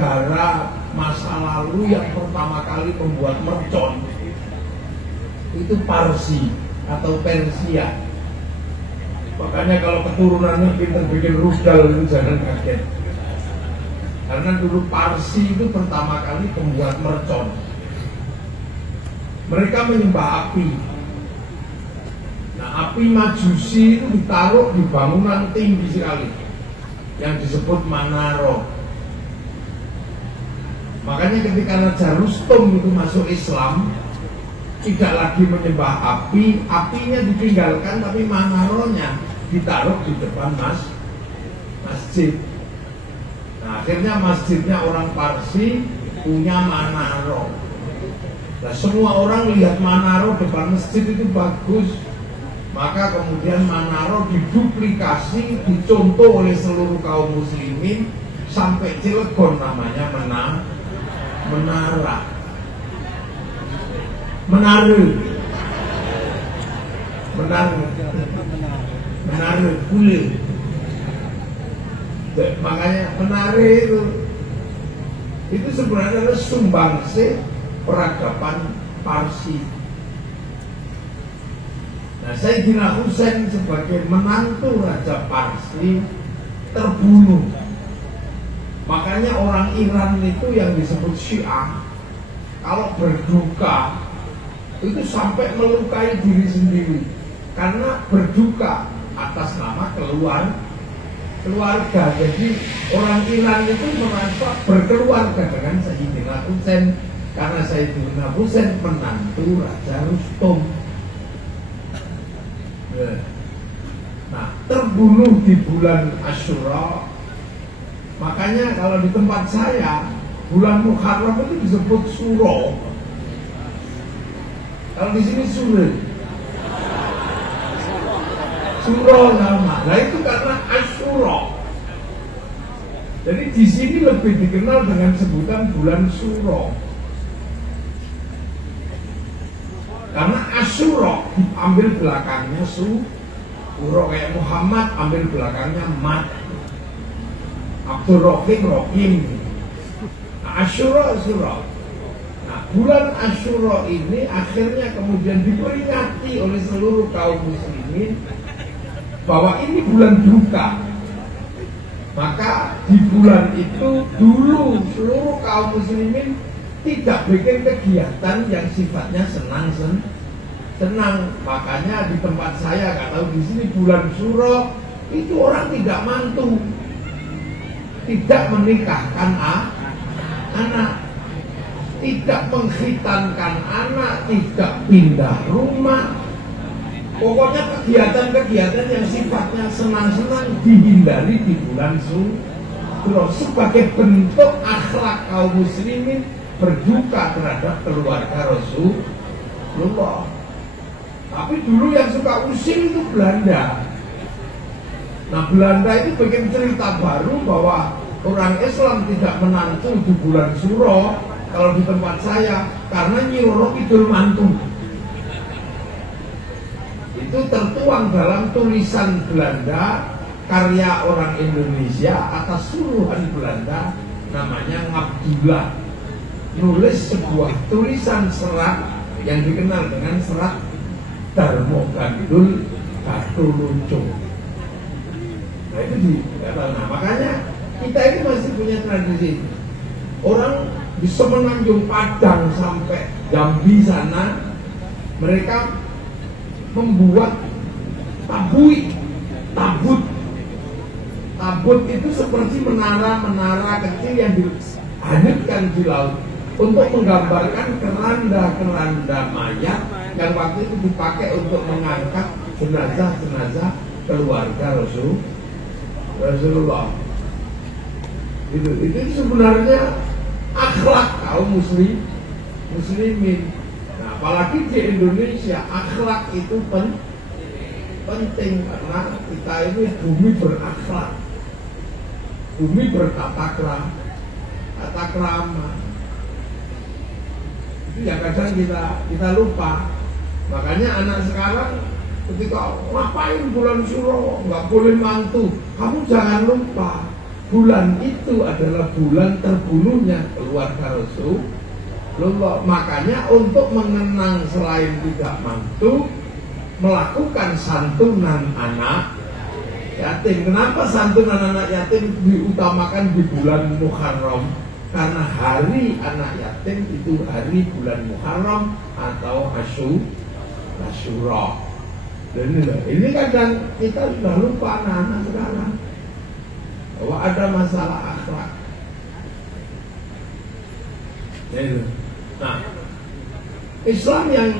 negara masa lalu yang pertama kali membuat mercon itu Parsi atau Persia. Makanya kalau keturunannya pinter bikin rudal itu jangan kaget. Karena dulu Parsi itu pertama kali membuat mercon. Mereka menyembah api. Nah, api Majusi itu ditaruh di bangunan tinggi sekali yang disebut Manaro. Makanya ketika Raja Rustum itu masuk Islam, tidak lagi menyembah api, apinya ditinggalkan, tapi Manaronya ditaruh di depan masjid. Nah, akhirnya masjidnya orang Parsi punya Manaro. Nah, semua orang lihat Manaro depan masjid itu bagus, maka kemudian Manaro diduplikasi, dicontoh oleh seluruh kaum muslimin sampai Cilegon namanya Menara. Menara Gule. Makanya Menara itu sebenarnya adalah sumbangsih peradaban Parsi. Nah, Sayyidina Husain sebagai menantu Raja Parsi terbunuh. Makanya orang Iran itu yang disebut Syiah, kalau berduka itu sampai melukai diri sendiri, karena berduka atas nama keluarga. Jadi orang Iran itu merasa berkeluarga dengan Sayyidina Husain, karena Sayyidina Husain menantu Raja Rustum. Nah, terbunuh di bulan Asyura. Makanya kalau di tempat saya bulan Muharram itu disebut Suro. Kalau di sini Suro nama. Nah, itu karena Asyura. Jadi di sini lebih dikenal dengan sebutan bulan Suro. Karena Asyura ambil belakangnya Suro, kayak Muhammad ambil belakangnya Mat. Abdul Rohim. Nah, Asyura. Nah, bulan Asyura ini akhirnya kemudian diperingati oleh seluruh kaum muslimin bahwa ini bulan duka. Maka di bulan itu dulu seluruh kaum muslimin tidak bikin kegiatan yang sifatnya senang. Makanya di tempat saya, nggak tahu di sini bulan Syuro itu orang tidak mantu, tidak menikahkan anak, tidak mengkhitankan anak, tidak pindah rumah. Pokoknya kegiatan-kegiatan yang sifatnya senang-senang dihindari di bulan Syuro sebagai bentuk akhlak kaum muslimin berduka terhadap keluarga Rasulullah. Tapi dulu yang suka usil itu Belanda. Nah, Belanda itu bikin cerita baru bahwa orang Islam tidak menantu di bulan Syuro kalau di tempat saya, karena Nyi Roro Kidul mantu. Itu tertuang dalam tulisan Belanda karya orang Indonesia atas suruhan Belanda, namanya Ngabdullah, nulis sebuah tulisan serat yang dikenal dengan serat Darmo Gandul Katulucu. Nah, itu nah, makanya kita ini masih punya tradisi. Orang di Semenanjung Padang sampai Jambi sana, mereka membuat tabut itu seperti menara kecil yang dihanyutkan di laut untuk menggambarkan keranda mayat yang waktu itu dipakai untuk mengangkat jenazah keluarga Rasulullah. Itu sebenarnya akhlak kaum muslimin. Nah, apalagi di Indonesia akhlak itu penting, karena kita ini bumi berakhlak, bumi bertata krama. Itu yang kadang kita lupa. Makanya anak sekarang ketika ngapain bulan Syuro nggak boleh mantu, kamu jangan lupa bulan itu adalah bulan terbunuhnya keluarga Rasulullah. Makanya untuk mengenang selain tidak mantu, melakukan santunan anak yatim. Kenapa santunan anak yatim diutamakan di bulan Muharram? Karena hari anak yatim itu hari bulan Muharram atau Asyura. Dan ini kadang kita sudah lupa anak-anak sekarang bahwa ada masalah akhlak. Nah, Islam yang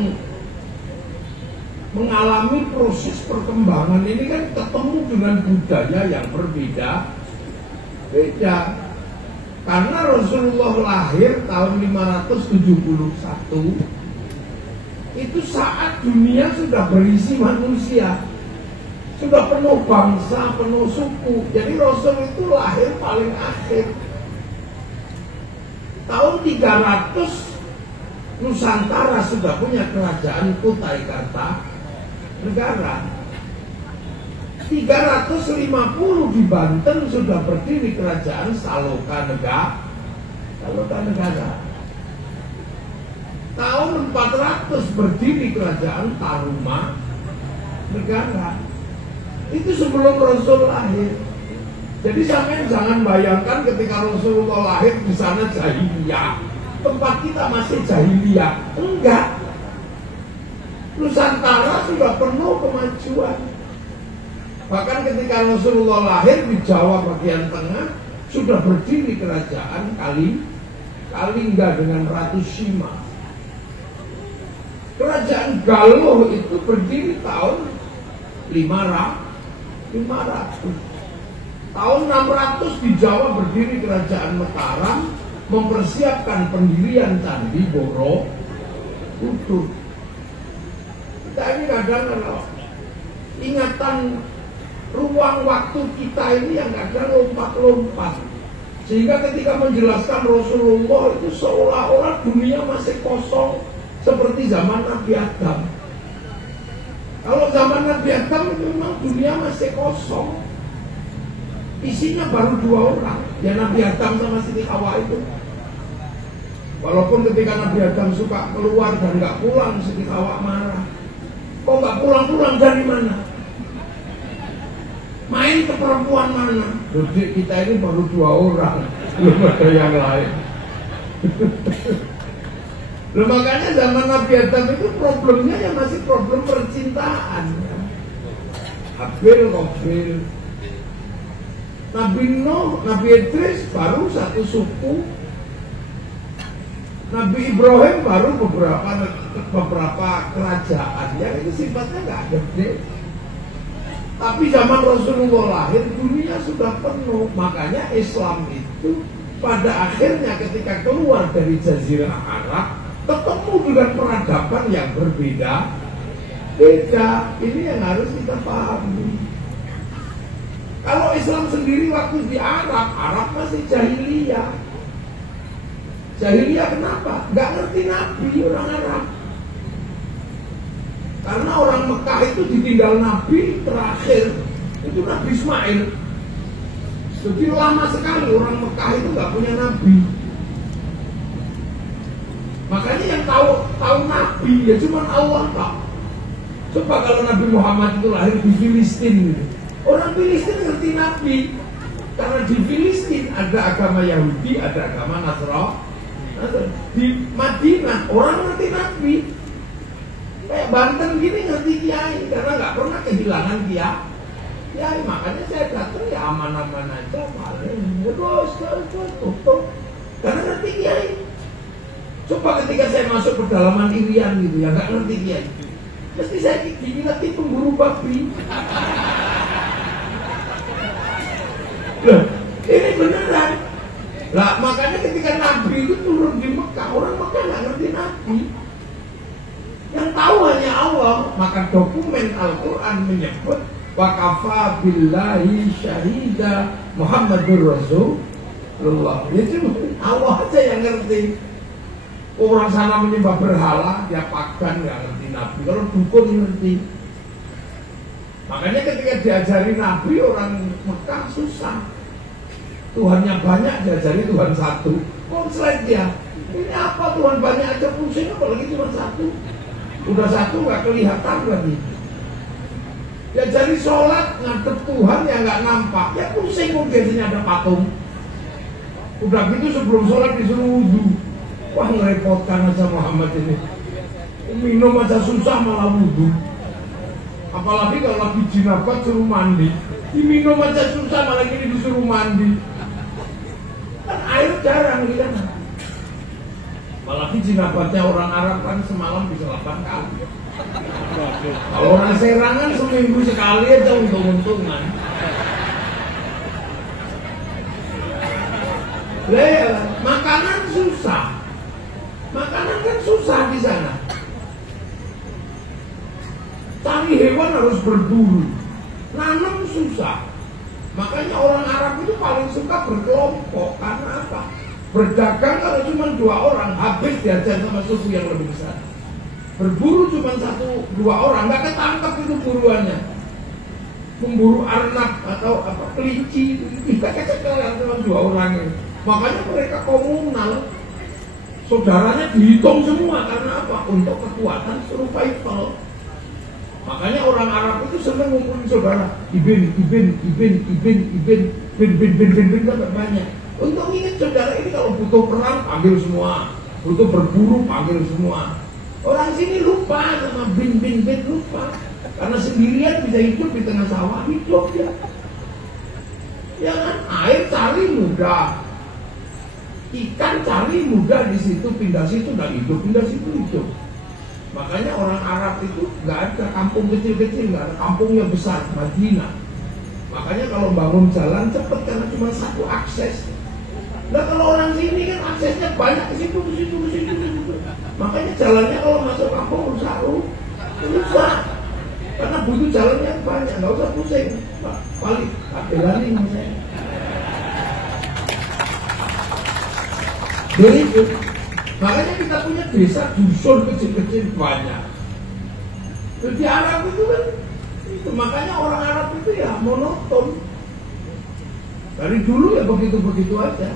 mengalami proses perkembangan ini kan ketemu dengan budaya yang beda. Karena Rasulullah lahir tahun 571, itu saat dunia sudah berisi manusia, sudah penuh bangsa, penuh suku. Jadi Rasul itu lahir paling akhir. Tahun 300 Nusantara sudah punya kerajaan Kutai Kartanegara. 350 di Banten sudah berdiri kerajaan Saloka Negara. Tahun 400 berdiri kerajaan Taruma Negara. Itu sebelum Rasul lahir. Jadi sampean jangan bayangkan ketika Rasulullah lahir di sana jahiliyah, tempat kita masih jahiliyah. Enggak. Nusantara sudah penuh kemajuan. Bahkan ketika Rasulullah lahir di Jawa bagian tengah sudah berdiri kerajaan Kalingga dengan Ratu Sima. Kerajaan Galuh itu berdiri tahun 500. Tahun 600 di Jawa berdiri kerajaan Mataram, mempersiapkan pendirian Candi Borobudur. Kita ini kadang kalau ingatan ruang waktu kita ini yang kadang lompat-lompat, sehingga ketika menjelaskan Rasulullah itu seolah-olah dunia masih kosong seperti zaman Nabi Adam. Kalau zaman Nabi Adam itu memang dunia masih kosong, isinya baru 2 orang, ya Nabi Adam sama Siti Hawa itu. Walaupun ketika Nabi Adam suka keluar dan nggak pulang, Siti Hawa marah. Kok nggak pulang-pulang, dari mana? Main ke perempuan mana? Jadi kita ini baru 2 orang, belum ada yang lain. Loh, makanya zaman Nabi Adam itu problemnya ya masih problem percintaan. Habil, Qabil. Nabi Nuh, Nabi Idris baru satu suku. Nabi Ibrahim baru beberapa kerajaan. Ya itu sifatnya nggak gede. Tapi zaman Rasulullah lahir, dunia sudah penuh. Makanya Islam itu pada akhirnya ketika keluar dari Jazirah Arab, ketemu dengan peradaban yang berbeda. Ini yang harus kita pahami. Kalau Islam sendiri waktu di Arab masih jahiliyah. Jahiliyah kenapa? Gak ngerti Nabi orang Arab. Karena orang Mekah itu ditinggal Nabi terakhir itu Nabi Ismail. Jadi lama sekali orang Mekah itu gak punya Nabi. Makanya yang tahu Nabi ya cuma Allah tak. Coba kalau Nabi Muhammad itu lahir di Filistin gitu. Orang Filistin ngerti Nabi. Karena di Filistin ada agama Yahudi, ada agama Nasrani. Di Madinah orang ngerti Nabi. Kayak Banten gini ngerti kiai, karena nggak pernah kehilangan kiai. Makanya saya datang ya aman-aman aja, paling terus tutup. Karena ngerti kiai. Coba ketika saya masuk pedalaman Irian gitu ya, nggak ngerti kiai, mesti saya diingetin pemburu babi. Loh, ini beneran. Lah makanya ketika Nabi itu turun di Mekah, orang Mekah nggak ngerti Nabi. Yang tahu hanya Allah. Maka dokumen Al-Quran menyebut wa kafa billahi syahida Muhammadur Rasulullah. Ya cuma Allah aja yang ngerti. Orang sana menyembah berhala, dia pagan nggak ngerti Nabi. Kalau dukun ngerti. Makanya ketika diajari Nabi, orang Mekah susah. Tuhannya banyak, diajari Tuhan satu. Konslet dia. Ini apa Tuhan banyak aja pusing, apalagi cuma satu. Udah satu nggak kelihatan lagi. Diajari sholat ngadep Tuhan yang nggak nampak, ya pusing kok biasanya ada patung. Udah gitu sebelum sholat disuruh wudhu. Wah ngerepotkan aja Muhammad ini. Minum aja susah malah wudhu. Apalagi kalau lagi jinabat suruh mandi. Diminum aja susah malah gini disuruh mandi. Kan air jarang gitu kan. Apalagi jinabatnya orang Arab kan semalam bisa 8 kali. Kalau orang Serangan seminggu sekali aja untung-untungan. Makanan susah. Makanan kan susah di sana. Cari hewan harus berburu. Nanam susah. Makanya orang Arab itu paling suka berkelompok. Karena apa? Berdagang kalau cuma 2 orang, habis diajar sama suku yang lebih besar. Berburu cuma 1-2 orang, nggak ketangkap itu buruannya. Memburu arnab atau apa kelinci, tidak kecekel cuma 2 orang ini. Makanya mereka komunal. Saudaranya dihitung semua karena apa? Untuk kekuatan survival. Makanya orang Arab itu senang ngumpulin saudara. Ibin sampai banyak. Untuk ingat saudara ini kalau butuh perang panggil semua, butuh berburu panggil semua. Orang sini lupa sama bin lupa. Karena sendirian bisa hidup di tengah sawah, hidup ya. Ya kan, air cari mudah. Ikan cari mudah di situ, pindah situ dan hidup, pindah situ hidup. Makanya orang Arab itu nggak ada kampung kecil-kecil, nggak ada kampung yang besar, Madinah. Makanya kalau bangun jalan cepat karena cuma 1 akses. Nah kalau orang sini kan aksesnya banyak ke situ. Makanya jalannya kalau masuk kampung susah. Karena butuh jalannya banyak, nggak usah pusing. Paling belani misalnya. Jadi itu, makanya kita punya desa dusun kecil-kecil banyak. Di Arab itu kan, makanya orang Arab itu ya monoton. Dari dulu ya begitu-begitu aja.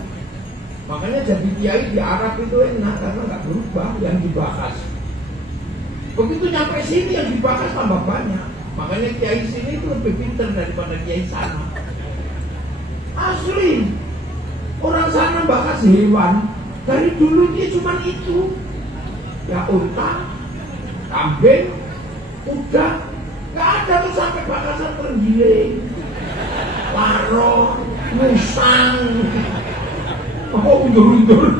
Makanya jadi kiai di Arab itu enak karena nggak berubah yang dibahas. Begitu nyampe sini yang dibahas tambah banyak. Makanya kiai sini itu lebih pintar daripada kiai sana. Asli, orang sana bahas hewan. Dari dulu dia cuma itu. Ya unta, kambing, kuda, nggak ada tuh sampai bakasan terenggiling, laro, musang. Oh undur-undur.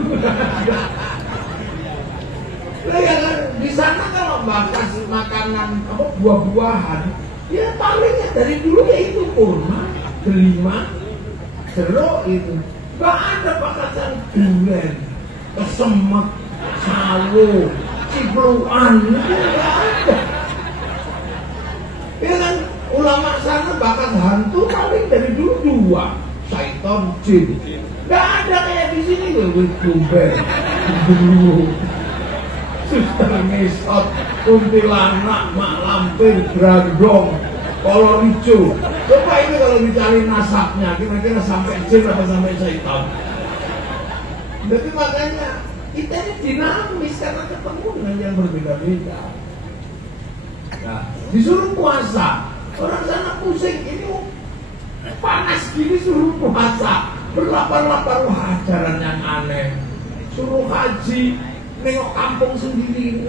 Nah, ya kan di sana kalau bakas makanan apa buah-buahan, ya palingnya dari dulu ya itu kurma, delima, jeruk itu. Gak ada bakasan durian, kesemek, sawo, cipluan, itu gak ada. Ya kan ulama sana bakas hantu paling dari dulu 2, syaiton, jin. Gak ada kayak di sini loh, gomber, dulu, suster ngesot, kuntilanak, mak lampir, berandong, kolor hijau. Coba ini kalau dicari nasabnya, kira-kira sampai jin atau sampai syaitan. Jadi makanya kita ini dinamis karena ketemu dengan yang berbeda-beda. Nah, disuruh puasa, orang sana pusing, ini panas gini suruh puasa. Berlapar-lapar, wah ajaran yang aneh. Suruh haji, nengok kampung sendiri.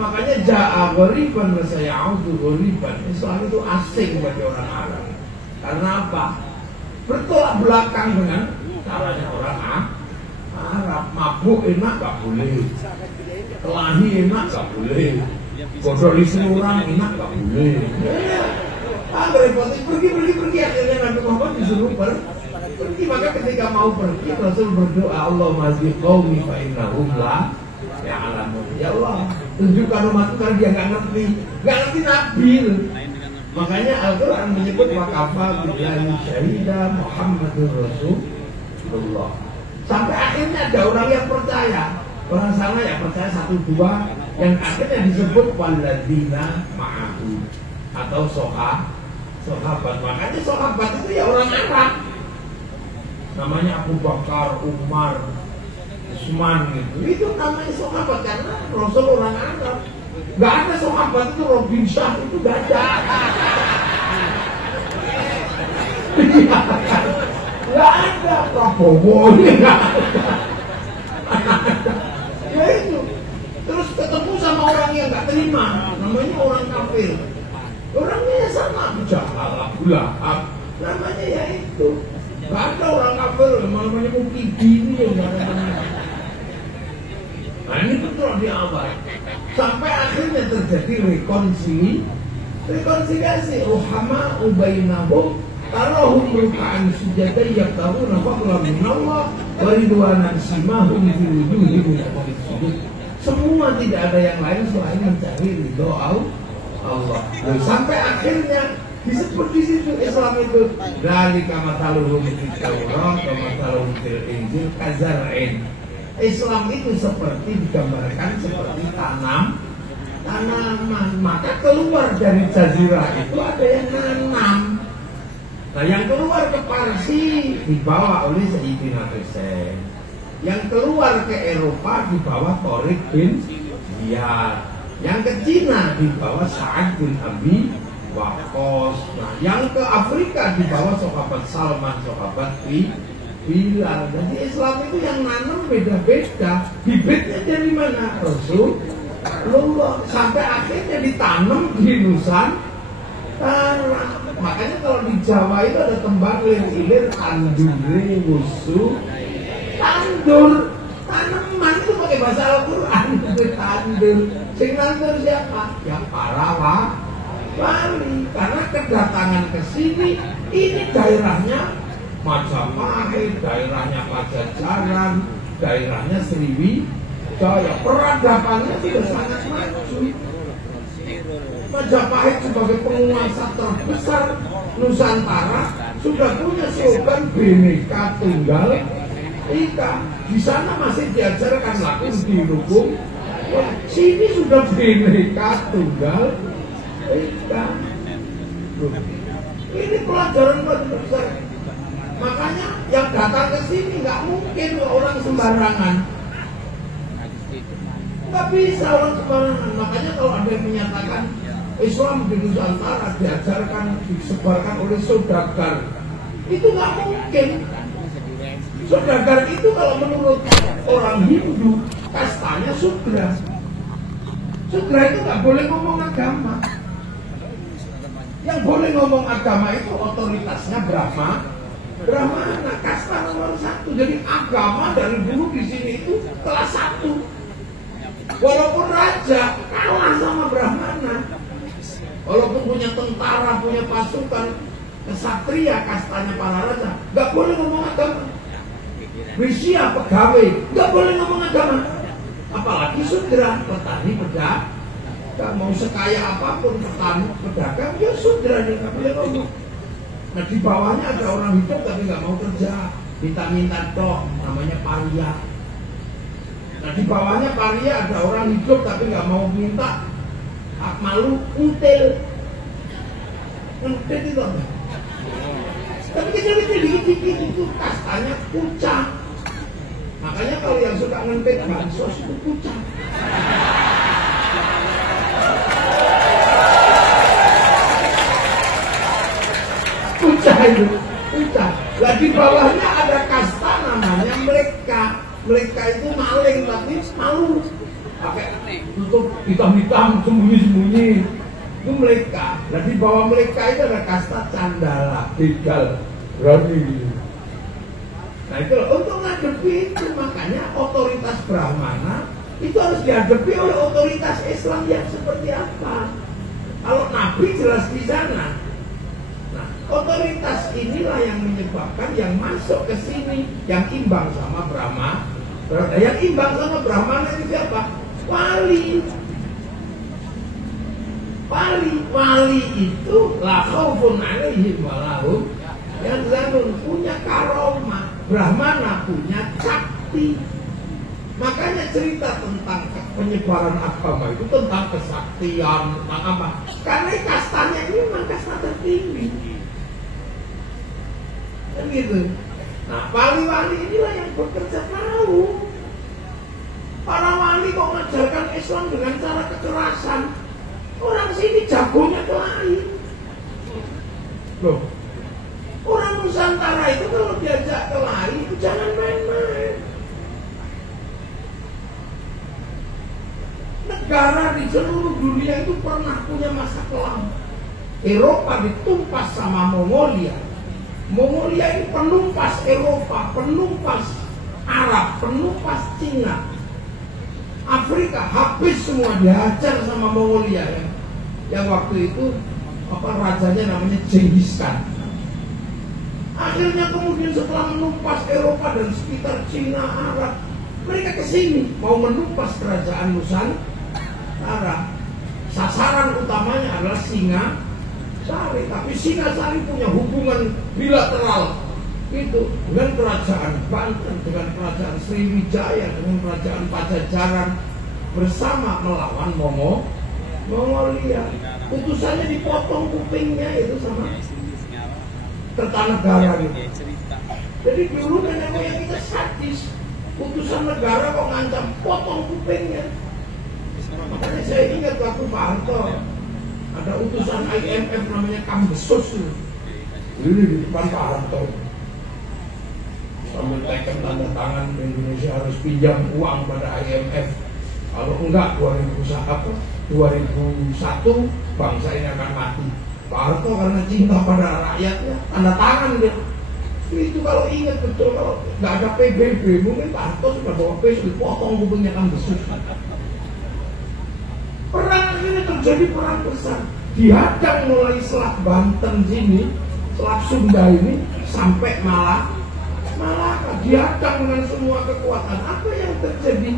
Makanya ja'a ghariban wa sayaudu ghariban. Islam itu asing bagi orang Arab. Karena apa? Bertolak belakang dengan caranya orang Arab. Mabuk enak gak boleh, kelahi enak gak boleh, godoli orang enak gak boleh. Repotnya pergi akhirnya Nabi Muhammad disuruh pergi. Maka ketika mau pergi Rasul berdoa, Allahumma hdi qaumi fa innahum la ya'lamun. Ya Allah, tunjukkan umatku karena dia nggak ngerti Nabi. Makanya Al-Quran menyebut wakafa billahi syahida Muhammadur Rasulullah. Sampai akhirnya ada orang yang percaya. Orang sana yang percaya 1-2, yang akhirnya disebut walladzina ma'ahu atau sahabat. Makanya sahabat itu ya orang Arab. namanya Abu Bakar, Umar, Utsman gitu. Itu namanya sahabat karena Rasul orang Arab. Gak ada sahabat itu Robin Shah itu gak ada. Gak ada Prabowo ini gak ada. Ya itu. Terus ketemu sama orang yang gak terima, namanya orang kafir. Orangnya sama Abu Jahal, Abu Lahab, namanya ya itu. Gak ada orang kafir, namanya Mukidi yang gak ada namanya. Nah ini betul di awal. Sampai akhirnya terjadi rekonsiliasi. Ruhama ubainahum tarahum ruka'an sujada yaqtahuna fadlan minallah wa ridwanan simahum fi wujuhihim sujud. Semua tidak ada yang lain selain mencari ridho Allah. Dan sampai akhirnya disebut di situ Islam itu dari kamasaluhum fil Taurat, kamasaluhum fil Injil kazar'in. Islam itu seperti digambarkan seperti tanaman. Maka keluar dari jazirah itu ada yang nanam. Nah yang keluar ke Parsi dibawa oleh Sayyidina Hussein. Yang keluar ke Eropa dibawa Tariq bin Ziyad. Yang ke Cina dibawa Sa'ad bin Abi Waqqas. Nah yang ke Afrika dibawa sahabat Salman, sahabat Bilal. Jadi Islam itu yang nanam beda-beda. Bibitnya dari mana? Rasulullah. Sampai akhirnya ditanam di Nusantara. Makanya kalau di Jawa itu ada tembang lir-ilir tandure wusu. Tandur. Tanaman itu pakai bahasa Al-Quran. Tandur. Sing nandur siapa? Ya para wali. Karena kedatangan ke sini ini daerahnya Majapahit, daerahnya Pajajaran, daerahnya Sriwijaya. Peradabannya sudah sangat maju. Majapahit sebagai penguasa terbesar Nusantara sudah punya slogan Bhinneka Tunggal Ika. Di sana masih diajarkan lakum dinukum. Sini sudah Bhinneka Tunggal Ika. Ini pelajaran besar. Makanya yang datang ke sini nggak mungkin orang sembarangan. Nggak bisa orang sembarangan. Makanya kalau ada yang menyatakan Islam di Nusantara diajarkan, disebarkan oleh saudagar, itu nggak mungkin. Saudagar itu kalau menurut orang Hindu kastanya Sudra. Sudra itu nggak boleh ngomong agama. Yang boleh ngomong agama itu otoritasnya Brahmana, kasta nomor 1. Jadi agama dari dulu di sini itu kelas 1. Walaupun raja kalah sama Brahmana. Walaupun punya tentara, punya pasukan, kesatria kastanya para raja, nggak boleh ngomong agama. Wisya pegawai, nggak boleh ngomong agama. Apalagi sudra, petani, pedagang. Mau sekaya apapun petani, pedagang, dia sudra, dia nggak boleh ngomong. Nah di bawahnya ada orang hidup tapi nggak mau kerja, minta-minta toh, namanya paria. Nah di bawahnya paria ada orang hidup tapi nggak mau minta, malu, until itu apa? Tapi kecil-kecil dikit-dikit itu kastanya kucang. Makanya kalau yang suka ngentit bansos itu kucang. Itu udah. Lah di bawahnya ada kasta namanya mereka itu maling tapi malu pakai tutup hitam-hitam sembunyi-sembunyi itu mereka. Lah di bawah mereka itu ada kasta candala, begal, berani. Nah itu untuk menghadapi itu makanya otoritas Brahmana itu harus dihadapi oleh otoritas Islam yang seperti apa. Kalau Nabi jelas di sana. Otoritas inilah yang menyebabkan yang masuk ke sini yang imbang sama Brahma. Yang imbang sama Brahmana itu siapa? Wali. Wali itu la khaufun 'alaihim wa lahum yahzanun, punya karomah. Brahmana punya sakti. Makanya cerita tentang penyebaran agama itu tentang kesaktian, tentang apa? Karena kastanya ini memang kasta tertinggi. Kan gitu. Nah, wali-wali inilah yang bekerja tahu. Para wali kok mengajarkan Islam dengan cara kekerasan. Orang sini jagonya kelahi. Loh, orang Nusantara itu kalau diajak kelahi itu jangan main-main. Negara di seluruh dunia itu pernah punya masa kelam. Eropa ditumpas sama Mongolia. Mongolia ini penumpas Eropa, penumpas Arab, penumpas Cina. Afrika habis semua dihajar sama Mongolia ya. Yang waktu itu rajanya namanya Genghis Khan. Akhirnya kemudian setelah menumpas Eropa dan sekitar Cina, Arab, mereka kesini mau menumpas kerajaan Nusantara. Sasaran utamanya adalah Singasari, tapi Singasari punya hubungan bilateral itu dengan kerajaan Banten, dengan kerajaan Sriwijaya, dengan kerajaan Pajajaran bersama melawan Mongolia. Utusannya dipotong kupingnya itu sama Kertanegara gitu. Jadi dulu nenek moyang kita sadis. Utusan negara kok ngancam potong kupingnya. Makanya saya ingat waktu Pak Harto ada utusan IMF namanya Kambesus itu. Ini di depan Pak Harto. Sambil teken tanda tangan Indonesia harus pinjam uang pada IMF. Kalau enggak 2001 bangsa ini akan mati. Pak Harto karena cinta pada rakyatnya tanda tangan dia. Itu kalau ingat betul, kalau nggak ada PBB mungkin Pak Harto sudah bawa pisau dipotong kupingnya Kambesus. Perang ini terjadi perang besar. Dihadang mulai Selat Banten sini, Selat Sunda ini sampai Malaka. Dihadang dengan semua kekuatan. Apa yang terjadi?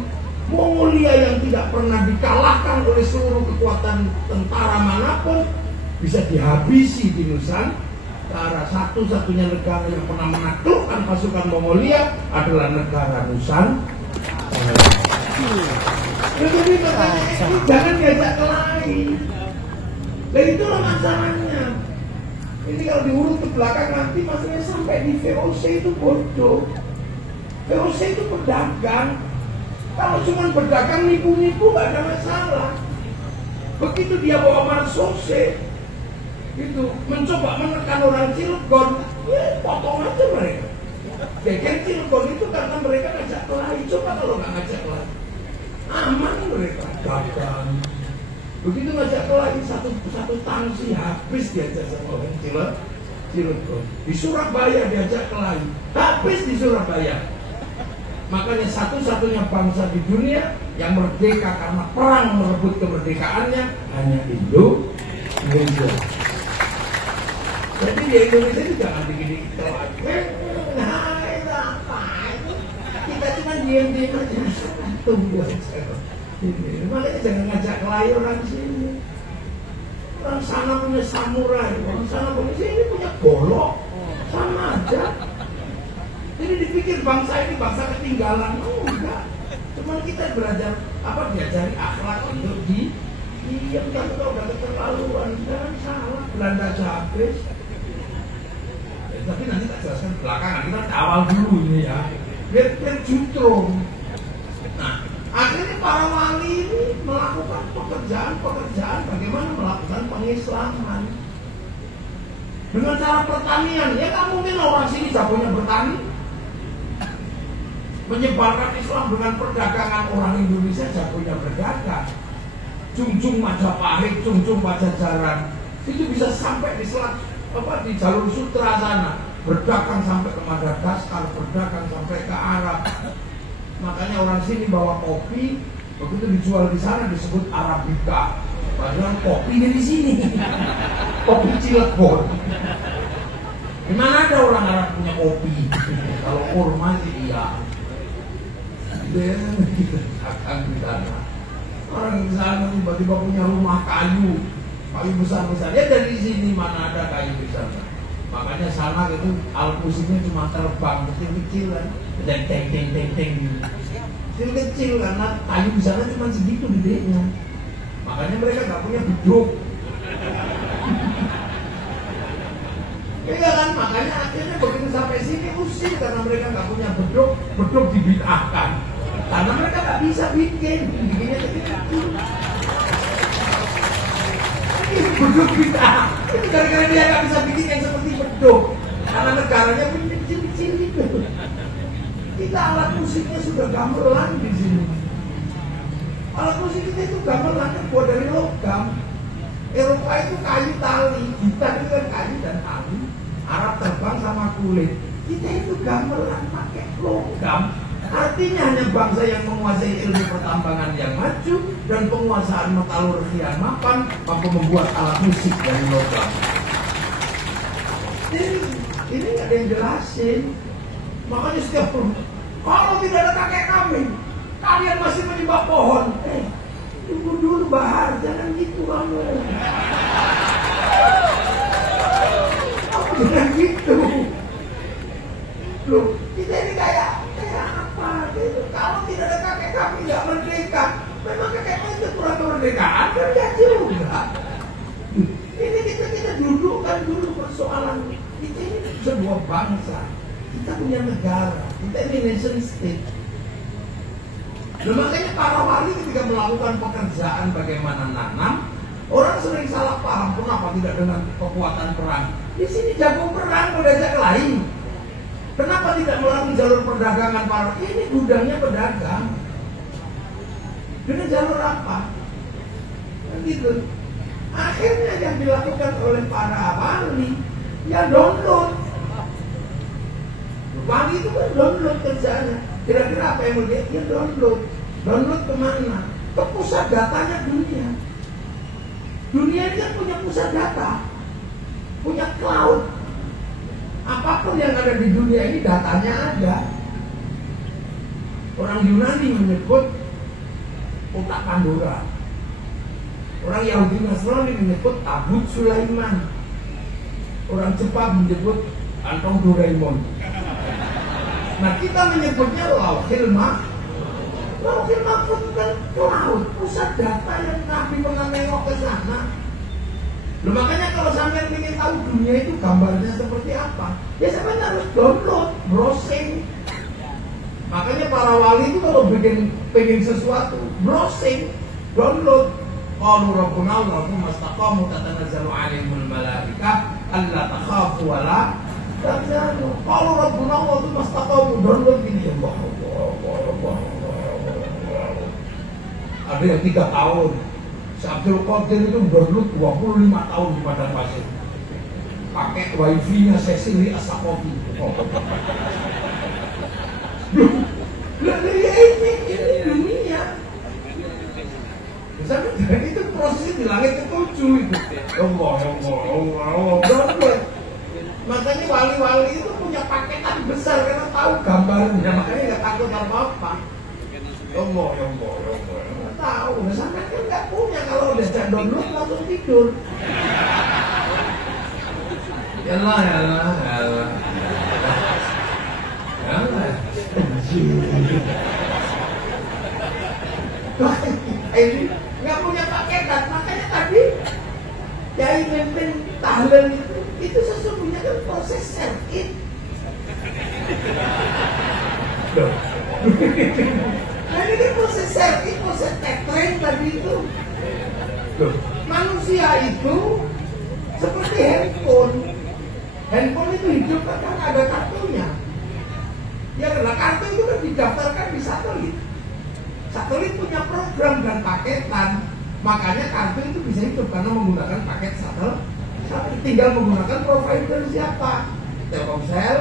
Mongolia yang tidak pernah dikalahkan oleh seluruh kekuatan tentara manapun bisa dihabisi di Nusantara. Satu-satunya negara yang pernah menaklukkan pasukan Mongolia adalah negara Nusantara. Jadi jangan diajak kelahi. Dan itulah masalahnya. Ini kalau diurut ke belakang nanti masalahnya sampai di VOC itu bodoh. VOC itu pedagang. Kalau cuma berdagang nipu-nipu gak ada masalah. Begitu dia bawa marsose gitu, mencoba menekan orang Cilegon, ya potong aja mereka. Geger Cilegon itu karena mereka ngajak kelahi. Coba kalau gak ngajak kelahi, aman mereka dagang. Begitu ngajak kelahi satu tangsi habis diajak sama orang Cilegon. Di Surabaya diajak kelahi, habis di Surabaya. Makanya satu-satunya bangsa di dunia yang merdeka karena perang merebut kemerdekaannya hanya Indonesia. Jadi di Indonesia itu jangan dikit-dikit kelahi. Kita cuma diam-diam aja. Tunggu aja. Makanya jangan ngajak kelahi orang sini. Orang sana punya samurai, orang sana punya sini punya golok, sama aja. Jadi dipikir bangsa ini bangsa ketinggalan. Oh enggak. Cuman kita belajar diajari akhlak untuk diam. Tapi kalau udah keterlaluan jangan salah. Belanda habis. Tapi nanti tak jelaskan belakangan. Kita awal dulu ini ya. Biar juntrung. Nah, akhirnya para wali ini melakukan pekerjaan bagaimana melakukan pengislaman dengan cara pertanian. Ya nggak mungkin orang sini jagonya bertani. Menyebarkan Islam dengan perdagangan, orang Indonesia jagonya berdagang. Jungjung Majapahit, Jungjung Pajajaran itu bisa sampai di di jalur sutra sana, berdagang sampai ke Madagaskar, berdagang sampai ke Arab. Makanya orang sini bawa kopi, begitu dijual di sana disebut Arabica. Padahal kopi dari sini, kopi Cilegon. Gimana ada orang Arab punya kopi? Kalau kurma sih iya. Akan di sana. Orang di sana tiba-tiba punya rumah kayu besar-besar. Ya dari sini mana ada kayu besar. Makanya sana itu alpusinya cuma terbang kecil-kecilan, teng-teng. Kecil-kecil karena kayu di sana cuma segitu gedenya. Makanya mereka nggak punya beduk. Iya kan, makanya akhirnya begitu sampai sini usir karena mereka nggak punya beduk dibid'ahkan. Karena mereka nggak bisa bikinnya gitu. Ini beduk bid'ah. Itu gara-gara dia nggak bisa bikin yang seperti beduk. Karena negaranya pun kecil-kecil gitu. Kita alat musiknya sudah gamelan di sini. Alat musik kita itu gamelan terbuat dari logam. Eropa itu kayu tali, gitar itu kan kayu dan tali. Arab terbang sama kulit. Kita itu gamelan pakai logam. Artinya hanya bangsa yang menguasai ilmu pertambangan yang maju dan penguasaan metalurgi yang mapan mampu membuat alat musik dari logam. Ini nggak ada yang jelasin. Makanya setiap kalau tidak ada kakek kami, kalian masih menyembah pohon. Tunggu dulu Bahar, jangan gitu kamu. Jangan gitu. Loh, kita ini kayak apa gitu. Kalau tidak ada kakek kami nggak merdeka. Memang kakek kami itu kurang kemerdekaan kan ya juga. Ini kita dudukkan dulu persoalan. Kita ini sebuah bangsa. Kita punya negara. Kita ini nation state. Nah, makanya para wali ketika melakukan pekerjaan bagaimana nanam, orang sering salah paham. Kenapa tidak dengan kekuatan perang? Di sini jago perang berdasar lain. Kenapa tidak melalui jalur perdagangan para? Ini gudangnya pedagang. Dengan jalur apa? Gitu. Akhirnya yang dilakukan oleh para wali, ya download. Wali itu kan download kerjanya. Kira-kira apa yang mau dia download? Download kemana? Ke pusat datanya dunia. Dunia ini kan punya pusat data, punya cloud. Apapun yang ada di dunia ini datanya ada. Orang Yunani menyebut otak Pandora. Orang Yahudi Nasrani menyebut Tabut Sulaiman. Orang Jepang menyebut Kantong Doraemon. Nah kita menyebutnya Lauhil Mahfuz. Lauhil Mahfuz kan cloud, pusat data yang Nabi pernah nengok ke sana. Loh, makanya kalau sampai ingin tahu dunia itu gambarnya seperti apa, ya sampai harus download, browsing. Makanya para wali itu kalau pengen sesuatu, browsing, download. Qalu rabbuna Allahu mastaqamu tatanazzalu 'alaihimul malaikah alla takhafu wa la tahzanu. Qalu rabbuna Allahu mastaqamu, download ini ya Allah. Ada yang 3 tahun. Abdul Qadir itu download 25 tahun di padang pasir. Pakai wifi-nya Cecily Asakofi. Ini dunia. Misalnya itu prosesnya di langit ke-7 itu. Allah. Download. Makanya wali-wali itu punya paketan besar karena tahu gambarnya. Makanya nggak takut apa-apa. Allah. Tahu, sampai kan nggak punya. Kalau udah download langsung tidur. Yalah. Ini nggak punya paketan, makanya tadi Kiai mimpin tahlil itu sesungguhnya kan proses serkit. Nah ini kan proses serkit, proses tekren tadi itu. Manusia itu seperti handphone. Handphone itu hidup kan ada kartunya. Ya karena kartu itu kan didaftarkan di satelit. Satelit punya program dan paketan. Makanya kartu itu bisa hidup karena menggunakan paket satelit. Tinggal menggunakan provider siapa? Telkomsel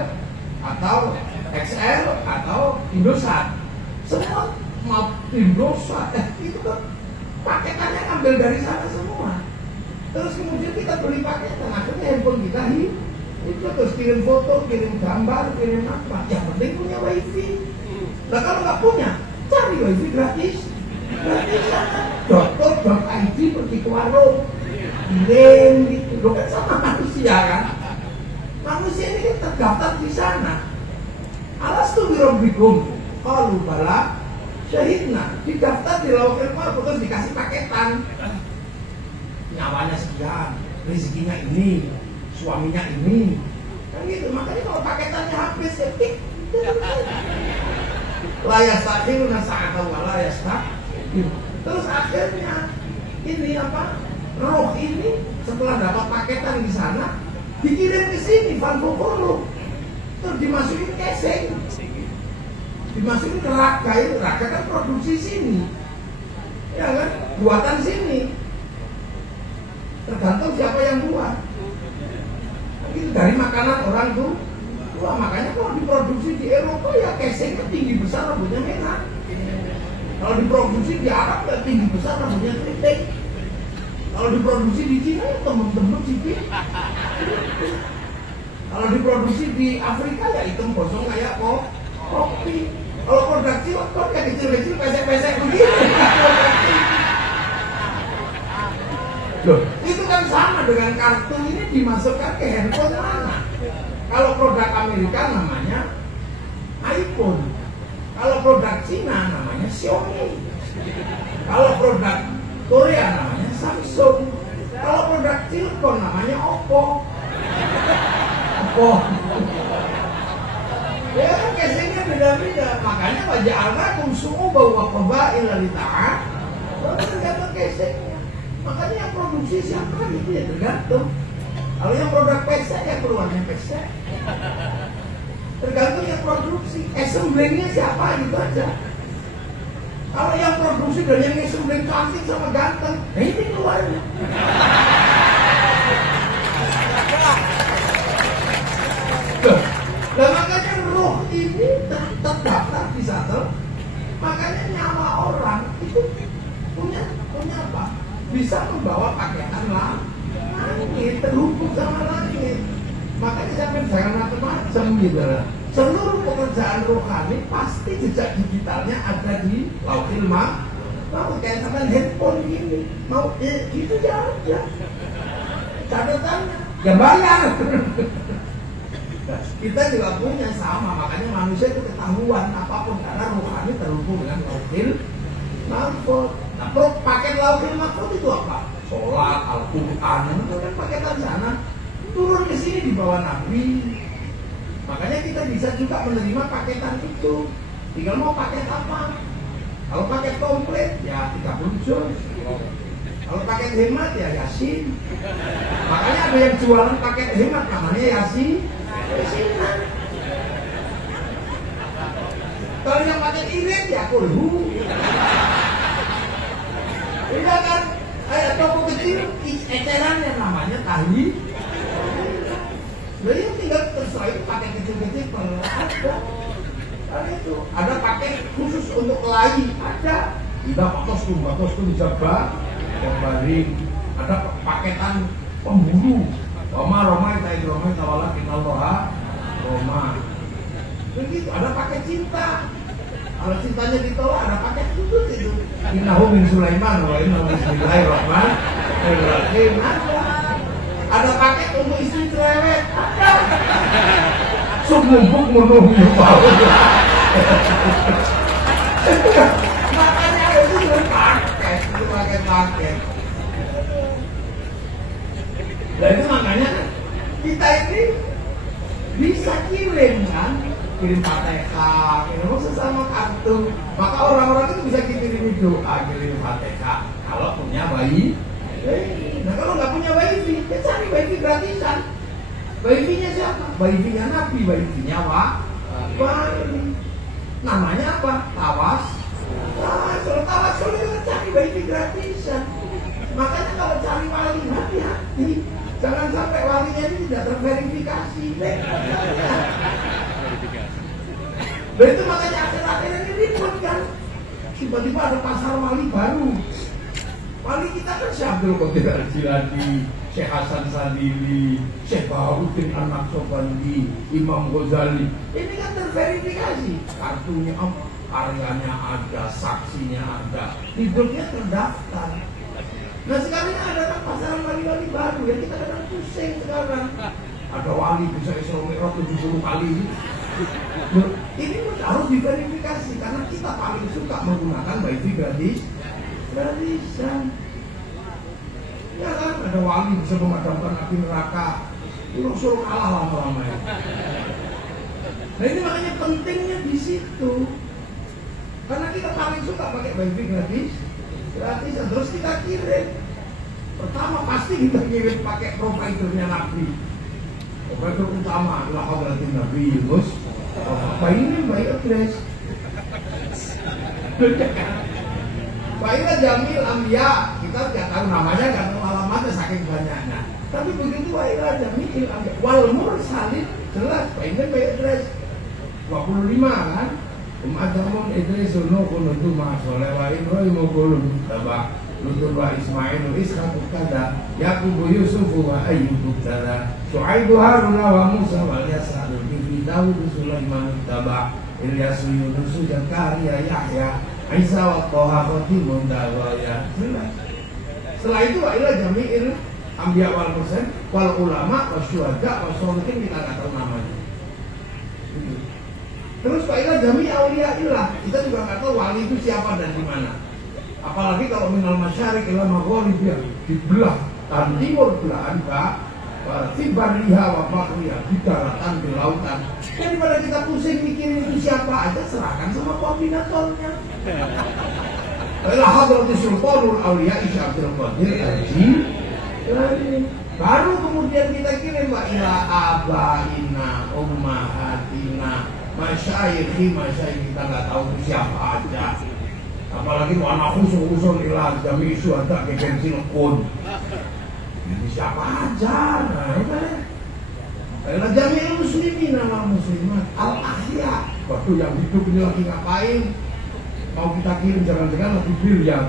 atau XL atau Indosat. Semua mau Indosat itu kan paketannya ambil dari sana semua. Terus kemudian kita beli paketan, akhirnya handphone kita itu terus kirim foto, kirim gambar, kirim apa. Yang penting punya wifi. Nah kalau nggak punya, cari wifi gratis. Gratis .co.id, pergi ke warung, kirim gitu. Lo kan sama manusia kan. Manusia ini kan terdaftar di sana. Alastu birobbikum qalu bala syahidna, didaftar di Lauhil Mahfuz, terus dikasih paketan. Nyawanya sekian, rezekinya ini, suaminya ini, gitu. Makanya kalau paketannya habis ya tik. La yastakhiruna sa'atan wa la yastakhir. Terus akhirnya ini apa? Roh ini setelah dapat paketan di sana dikirim ke sini fanfukuru. Terus dimasukin casing. Dimasukin ke raga itu. Raga kan produksi sini. Ya kan? Buatan sini. Tergantung siapa yang buat. Itu dari makanan orang tuh. Wah, makanya kalau diproduksi di Eropa ya casingnya tinggi besar, rambutnya merah. Kalau diproduksi di Arab ya tinggi besar, rambutnya keriting. Kalau diproduksi di Cina ya temen-temen sipit. Kalau diproduksi di Afrika ya hitam kosong kayak kopi. Kalau produk Cilegon ya kecil-kecil pesek-pesek begitu. Loh, itu kan sama dengan kartu ini dimasukkan ke handphone mana? Kalau produk Amerika namanya iPhone. Kalau produk Cina namanya Xiaomi. Kalau produk Korea namanya Samsung. Kalau produk Cilegon namanya Oppo. Ya kan casingnya beda-beda. Makanya wajah alaikum su'uba wa qaba'il lita'ah. Tergantung casingnya. Makanya yang produksi siapa gitu ya tergantung. Kalau yang produk pesek ya keluarnya pesek. Tergantung yang produksi. Assemblingnya siapa gitu aja. Kalau yang produksi dan yang assembling cantik sama ganteng, nah ini keluarnya. Nah makanya roh ini terdaftar di satu. Makanya nyawa orang itu punya apa? Bisa membawa paketan langit, terhubung sama langit. Makanya sampai jangan macam-macam gitu. Seluruh pekerjaan rohani pasti jejak digitalnya ada di Lauhil Mahfuz. Kayak sama handphone gini, mau gitu aja. Catatannya, ya bayar. Kita juga punya sama, makanya manusia itu ketahuan apapun karena rohani terhubung dengan Lauhil Mahfuz. Nah, paket Lauhil Mahfuz itu apa? Sholat, Al-Quran, itu kan paketan sana. Turun ke sini di bawah Nabi. Makanya kita bisa juga menerima paketan itu. Tinggal mau paket apa? Kalau paket komplit ya 30 juz. Kalau paket hemat ya Yasin. Makanya ada yang jualan paket hemat namanya Yasin. Yasinan. Kalau yang paket irit ya Kulhu. Tidak kan? Kayak toko kecil eceran yang namanya Tahi. Jadi tinggal terserah itu pakai kecil-kecil ada itu. Ada pakai khusus untuk kelahi, ada. Tidak kostum jaga, baring. Ada paketan pemburu. Roma itu tawala kenal roha Roma. Begitu. Ada paket cinta. Kalau cintanya ditolak ada paket khusus itu. Innahu min Sulaiman wa innahu bismillahirrahmanirrahim. Ada paket untuk istri cerewet. Ada. Sumumpuk menuhi bau. Makanya itu paket. Nah itu makanya kita ini bisa kirim kan. Kirim Fatihah, kirim sesama kartu. Maka orang-orang itu bisa kirim doa, kirim Fatihah. Kalau punya bayi. Nah kalau nggak punya wifi, ya cari wifi gratisan. Wifi-nya siapa? Wifi-nya Nabi, wifi-nya wali. Namanya apa? Tawas. Kalau tawasul itu cari wifi gratisan. Makanya kalau cari wali hati-hati. Jangan sampai walinya ini tidak terverifikasi. Nah itu makanya akhir-akhir ini ribut kan. Tiba-tiba ada pasar wali baru. Wali kita kan Syekh Abdul Qadir Al-Jilani, Syekh Hasan Sadili, Syekh Bahuddin An-Naqsyabandi, Imam Ghazali. Ini kan terverifikasi. Kartunya apa? Karyanya ada, saksinya ada, hidupnya terdaftar. Nah sekarang ada kan pasaran wali-wali baru ya, kita kadang pusing sekarang. Ada wali bisa Isra Mi'raj 70 kali. Ini harus diverifikasi karena kita paling suka menggunakan wifi gratisan. Ya kan ada wali bisa memadamkan api neraka. suruh kalah lama-lama ya. Nah ini makanya pentingnya di situ. Karena kita paling suka pakai wifi gratis, terus kita kirim. Pertama pasti kita kirim pakai providernya Nabi. Provider utama adalah Hadratin Nabi Yunus. Ini by address. Baiklah Jamil Ambiya, kita tidak tahu namanya, tidak tahu alamatnya saking banyaknya. Tapi begitu baiklah Jamil Ambiya, wal mursalin jelas, baiknya by address 25 kan. Umadamon Idris Nuh kuntu ma'soleh wa Ibrahim qulun tabak Lutur wa Ismail Ishaq kada Yaqub Yusuf wa Ayyub kada Syuaib Harun wa Musa wa Yasa bi Daud Sulaiman tabak Ilyas Yunus Zakaria Yahya Isa wa Thaha Khatimun Dawaya. Setelah itu adalah jami'il Ambiya wal Mursalin wal ulama wa syuhada wa sholihin, kita enggak tahu namanya. Terus fa'ilah jami' awliyaillah, kita juga nggak tahu wali itu siapa dan di mana. Apalagi kalau minal masyariq ila maghrib ya, dibelah tan timur belahan ba, tibariha wa bahriha, di daratan di lautan. Daripada kita pusing mikirin itu siapa aja, serahkan sama koordinatornya. Fa'ilah hadratus sultanul awliya Syekh Abdul Qadir Al-Jilani. Baru kemudian kita kirim wa ila abaina ummahatina masyayikhi kita nggak tahu siapa aja. Apalagi anak usul ilah jami syuhada kegensil kun. Ini siapa aja? Nah, itu jami muslimin wal muslimat al ahya. Waktu yang hidup ini lagi ngapain? Mau kita kirim jangan-jangan lagi biliar.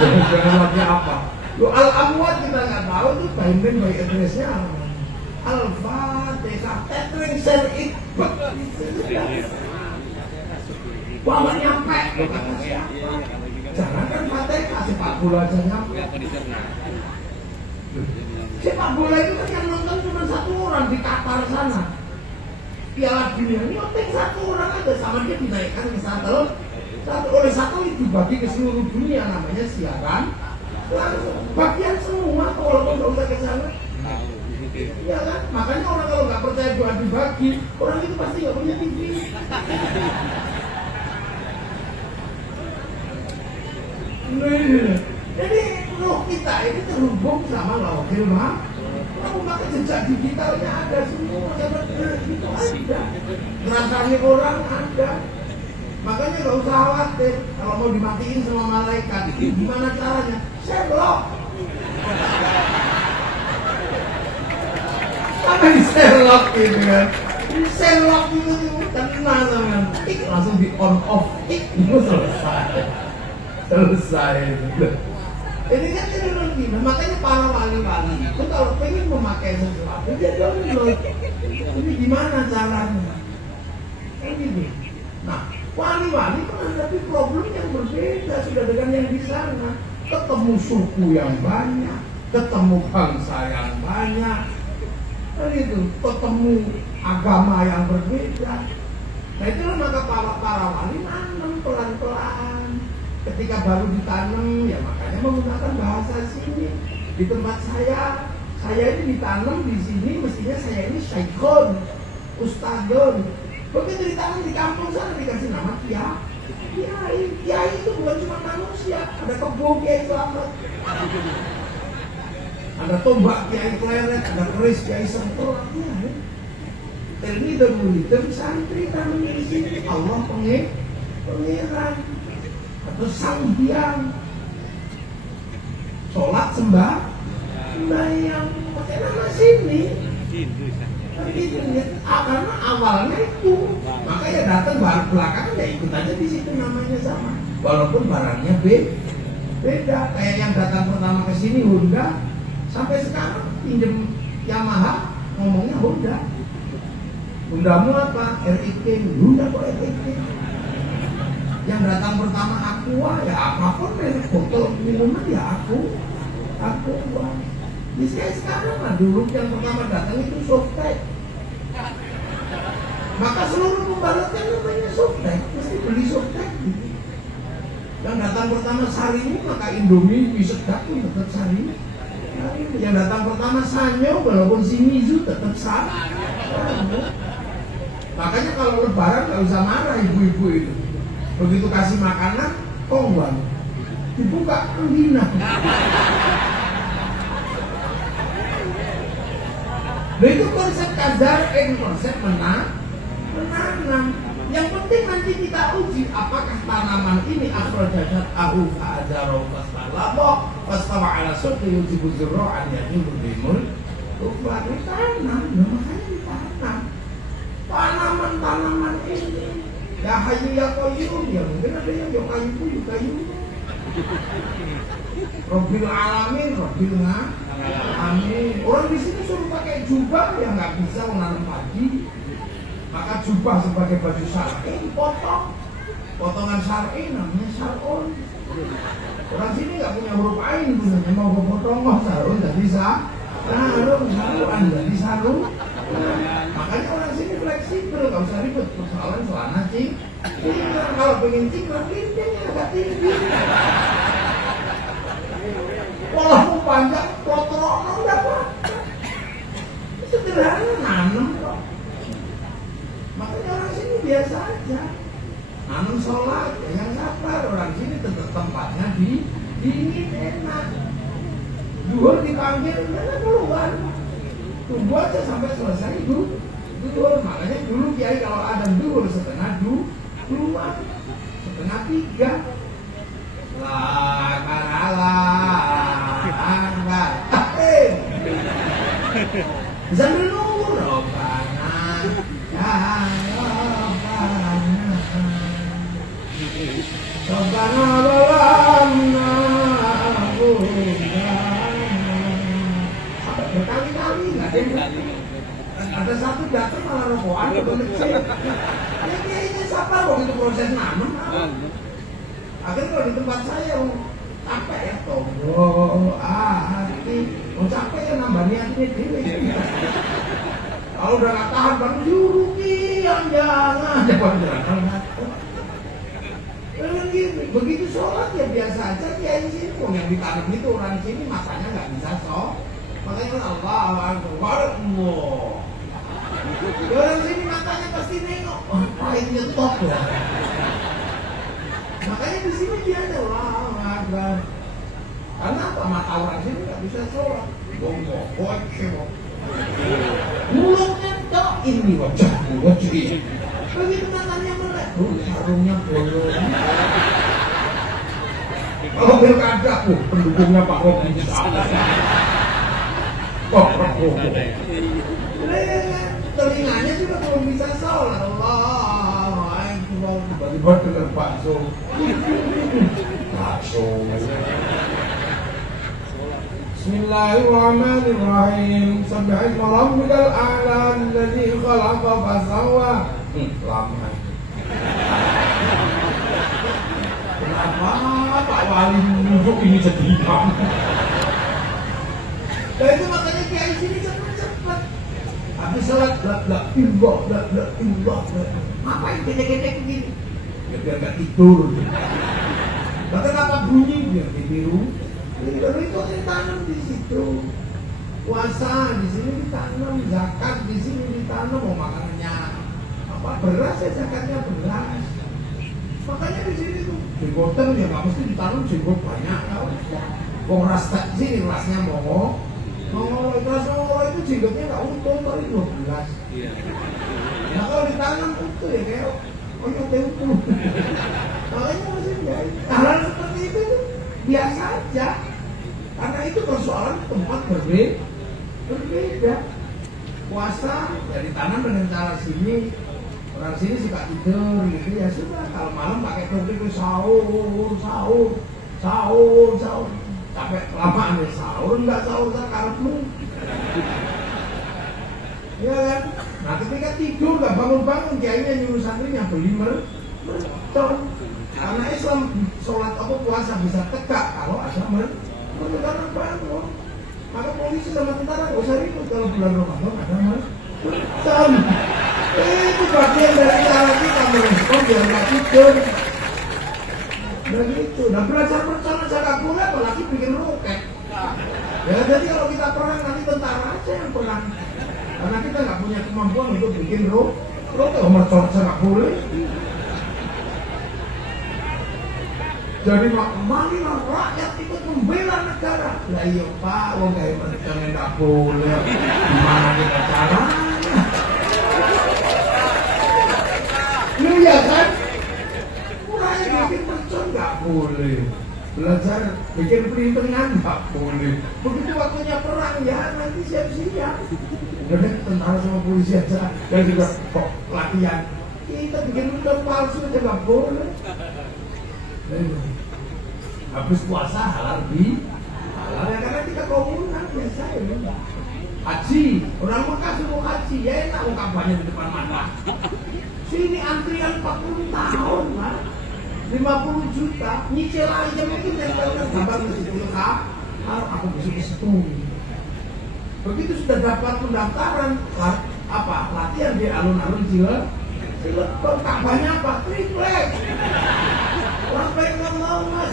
Jangan lagi apa? Lo al amwat kita nggak tahu tuh by addressnya apa. Al-Fatihah, tethering share it. Wah, nggak nyampe. Lo kata siapa? Jangan kan Fatihah, sepak bola aja nyampe. Sepak bola itu kan yang nonton cuma satu orang di Qatar sana. Piala Dunia ini nonton satu orang aja, sama dia dinaikkan ke satu oleh satelit dibagi ke seluruh dunia, namanya siaran langsung. Bagian semua, walaupun nggak usah ke sana. Ya kan? Makanya orang kalau nggak percaya doa dibagi, orang itu pasti nggak punya TV. Jadi roh kita ini terhubung sama lauhil mahfuz. Maka jejak digitalnya ada semua, itu ada. Rasanya orang ada. Makanya nggak usah khawatir kalau mau dimatiin sama malaikat. Gimana caranya? Sherlock. Apa di Sherlock gitu kan? Di Sherlock itu tenang teman, langsung di on off, itu selesai. Ini kan teknologi. Makanya para wali-wali itu kalau pengen memakai sesuatu dia download. Ini gimana caranya? Ini. Nah, wali-wali menghadapi problem yang berbeda sudah dengan yang di sana. Ketemu suku yang banyak, ketemu bangsa yang banyak. Itu ketemu agama yang berbeda. Nah itulah maka para wali nanam pelan-pelan. Ketika baru ditanam, ya makanya menggunakan bahasa sini. Di tempat saya ini ditanam di sini, mestinya saya ini syaikhun, ustadun. Begitu ditanam di kampung sana dikasih nama kiai. Kiai itu bukan cuma manusia, ada kebo Kiai Slamet. Ada tombak Kiai Kleret, ada keris Kiai Sentul. Ini dan muridem santri kami di sini. Allah pengiran atau sang biang. Sholat sembahyang pakai nama sini. Itu karena awalnya itu, makanya datang baru belakangan ya ikut aja di situ namanya sama. Walaupun barangnya beda. Kayak yang datang pertama ke sini Honda. Sampai sekarang pinjem Yamaha ngomongnya Honda. Hondamu apa? RIT. Honda kok RIT? Yang datang pertama Aqua, ya apapun merek botol minuman ya Aqua. Jadi sekarang lah, dulu yang pertama datang itu Softtek. Maka seluruh pembalapnya namanya Softtek, mesti beli Softtek gitu. Yang datang pertama Sarimi, maka Indomie mie sedap pun tetap Sarimi. Yang datang pertama Sanyo, walaupun Shimizu tetap Sanyo. Makanya kalau lebaran nggak usah marah ibu-ibu itu. Begitu kasih makanan, kongguan dibuka menghina. Nah itu konsep kadar, konsep menanam. Yang penting nanti kita uji apakah tanaman ini akhrajat ahu fa'ajaru fastalabo fastawa ala suqi yujibu zurra'an yahimu bimul kufar. Ditanam, makanya ditanam tanaman ini. Ya hayu ya qayyum, ya mungkin ada yang kayu. Rabbil alamin, Rabbil alamin. Orang di sini suruh pakai jubah ya nggak bisa menanam padi. Maka jubah sebagai baju syar'i dipotong. Potongan syar'i namanya syar'un. Orang sini nggak punya huruf ain, punya mau potong syar'un nggak bisa. Syar'un jadi sarung. Makanya orang sini fleksibel, nggak usah ribet persoalan celana cingkrang. Kalau pengen cingkrang tingginya agak tinggi. Polahmu panjang, klotrono nggak apa-apa. Sederhana nanam kok. Makanya orang sini biasa aja. Nanam sholat, yang sabar. Orang sini tetap tempatnya dingin enak. Duhur dipanggil, mana keluar. Tunggu aja sampai selesai duhur. Makanya dulu kiai kalau ada duhur setengah dua, setengah tiga. Lah sambil nunggu Robbana ya Robbana walamna berkali-kali nggak ada satu datang malah rokokan ini siapa waktu itu proses nanam. Akhirnya kalau di tempat saya capek ya tombol hati mau capek ya nambah niatnya diri. Kalau udah gak tahan baru juruki yang jangan begitu sholat ya biasa aja ya di sini. Yang ditanam itu orang sini masanya nggak bisa makanya Allah orang sini matanya pasti nengok paling nyetok ya. Makanya di sini dia ada Allah. Karena apa? Mata orang sini nggak bisa sholat. Mulutnya tok ini wajahmu wajah. Begitu matanya melek, sarungnya bolong. Kalau pilkada, pendukungnya Pak Robi telinganya juga belum bisa sholat. Allah, tiba-tiba dengar bakso. Bismillahirrahmanirrahim. Subhanallah rabbikal a'la alladzi khalaqa fasawwa. Lama. Kenapa Pak Wali menunjuk ini sedih banget? Dan itu makanya kiai sini cepat-cepat. Habis sholat, la illallah. Ngapain gede-gede begini? Ya biar gak tidur. Bahkan apa bunyi biar ditiru. Lalu itu ditanam di situ. Puasa di sini ditanam, zakat di sini ditanam. Mau makanannya apa beras ya zakatnya beras. Makanya di sini tuh jenggotan ya nggak mesti ditanam jenggot banyak. Kok ras sini rasnya mau itu jenggotnya nggak utuh kali 12. Nah kalau ditanam utuh ya kayak utuh. Makanya masih biasa. Hal seperti itu biasa aja. Karena itu persoalan tempat berbeda. Puasa ya ditanam dengan cara sini. Orang sini suka tidur gitu ya sudah. Kalau malam pakai kursi sahur. Sampai kelamaan ya sahur enggak sahur karepmu. Ya kan? Nah ketika tidur nggak bangun-bangun kiainya nyuruh santrinya beli mercon. Karena Islam sholat atau puasa bisa tegak kalau ada mercon bangun. Maka polisi sama tentara nggak usah ribut kalau bulan Ramadan ada mercon. Itu bagian dari cara kita merespon biar nggak tidur. Begitu. Nah belajar mercon aja nggak boleh apalagi bikin roket. Ya jadi kalau kemampuan untuk bikin rokok, mercon nggak boleh. Jadi marilah rakyat ikut membela negara. Lah iya Pak, wong gawe mercon nggak boleh. Gimana kita caranya? Lu ya kan? Mulai bikin mercon nggak boleh. Belajar bikin perintengan nggak boleh. Begitu waktunya perang ya nanti siap-siap. Udah tentara sama polisi aja. Dan juga kok latihan. Kita bikin undang palsu aja nggak boleh. Habis puasa halal halal ya karena kita komunan biasa ya. Haji, orang Mekah suruh haji ya enak kampanye di depan mata. Sini antrian 40 tahun Pak. 50 juta nyicil aja mungkin yang gambar di situ aku bisa ke situ. Begitu sudah dapat pendaftaran latihan di alun-alun Cilegon kampanye apa? Triplek. Orang pengen mau mas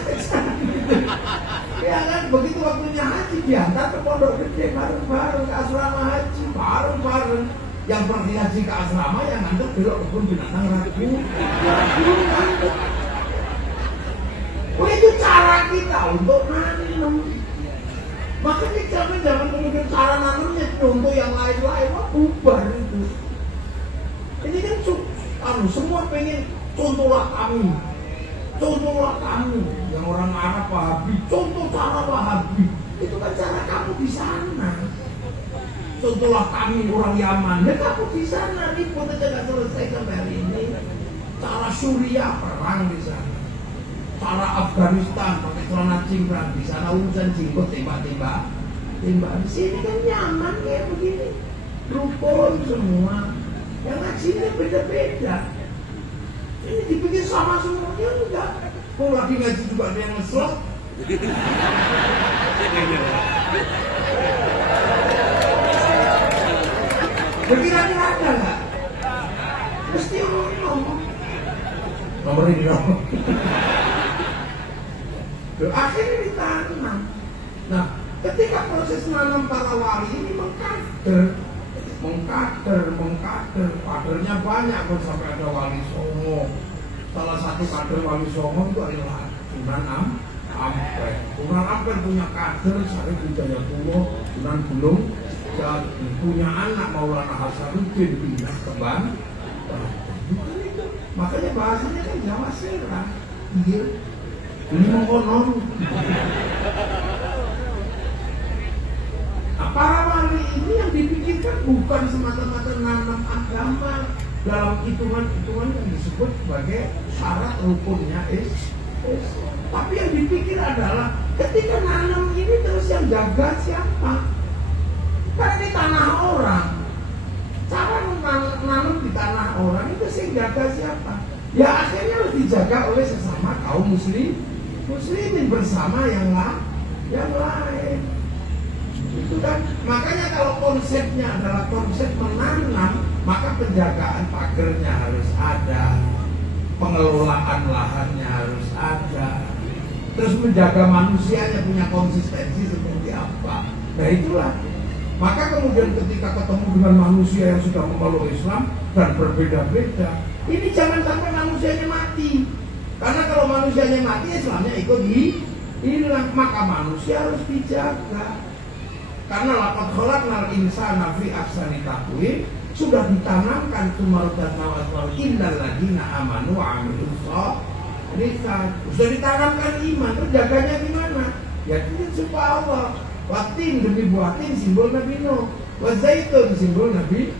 ya kan begitu waktunya haji diantar ke pondok gede bareng-bareng ke asrama haji bareng-bareng. Yang pergi haji ke asrama yang ngantuk belok kebun binatang ragu ngantuk. Oh itu cara kita untuk nanam. Makanya jangan kemudian cara nanamnya untuk yang lain-lain bubar itu. Ini kan semua pengen contohlah kami yang orang Arab Wahabi, contoh cara Wahabi. Itu kan cara kamu di sana. Contohlah kami orang Yaman, ya kamu di sana ribut aja nggak selesai sampai hari ini. Cara Suriah perang di sana. Cara Afghanistan pakai celana cingkrang di sana urusan jenggot tembak. Di sini kan nyaman kayak begini, rukun semua. Yang ngajinya beda-beda. Ini dibikin sama semuanya enggak. Kok lagi ngaji juga ada yang ngeslot. Berkira-kira ada nggak? Mesti ngomong. Nomor ini dong. Akhirnya ditanam. Nah, ketika proses nanam para wali ini mengkader, kadernya banyak pun sampai ada Wali Songo. Salah satu kader Wali Songo itu adalah Sunan Ampel. Sunan Ampel punya kader Syarif Hidayatullah, Sunan Gunung Jati, punya anak Maulana Hasanuddin pindah ke Banten. Makanya bahasanya kan Jawa Serang. Iya. Ini mengkonon. Para wali ini yang dipikirkan bukan semata-mata nanam agama dalam hitungan-hitungan yang disebut sebagai syarat rukunnya tapi yang dipikir adalah ketika nanam ini terus yang jaga siapa? Karena ini tanah orang. Cara nanam di tanah orang itu yang jaga siapa? Ya akhirnya harus dijaga oleh sesama kaum muslimin bersama yang lain. Itu kan makanya kalau konsepnya adalah konsep menanam, maka penjagaan pagernya harus ada, pengelolaan lahannya harus ada, terus menjaga manusianya punya konsistensi seperti apa. Nah itulah. Maka kemudian ketika ketemu dengan manusia yang sudah memeluk Islam dan berbeda-beda, ini jangan sampai manusianya mati. Karena kalau manusianya mati, Islamnya ikut hilang. Maka manusia harus dijaga. Karena laqad khalaqnal insana fi ahsani taqwim, sudah ditanamkan sumarudatna wa aswal innal ladina amanu wa amilus sholihat. Sudah ditanamkan iman, terus jaganya gimana? Ya itu supaya Allah. Watin demi buatin simbol Nabi Nuh, wa zaitun simbol Nabi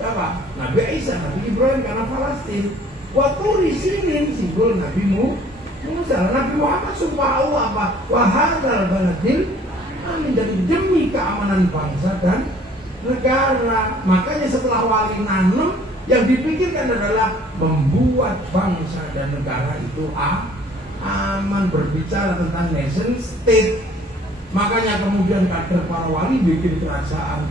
siapa? Nabi Isa, Nabi Ibrahim karena Palestina. Wa turi sinin simbol Nabi Musa. Nabi Muhammad supaya Allah apa? Wa hadzal baladil amin, dan demi keamanan bangsa dan negara. Makanya setelah wali nanam, yang dipikirkan adalah membuat bangsa dan negara itu aman, berbicara tentang nation state. Makanya kemudian kader para wali bikin kerajaan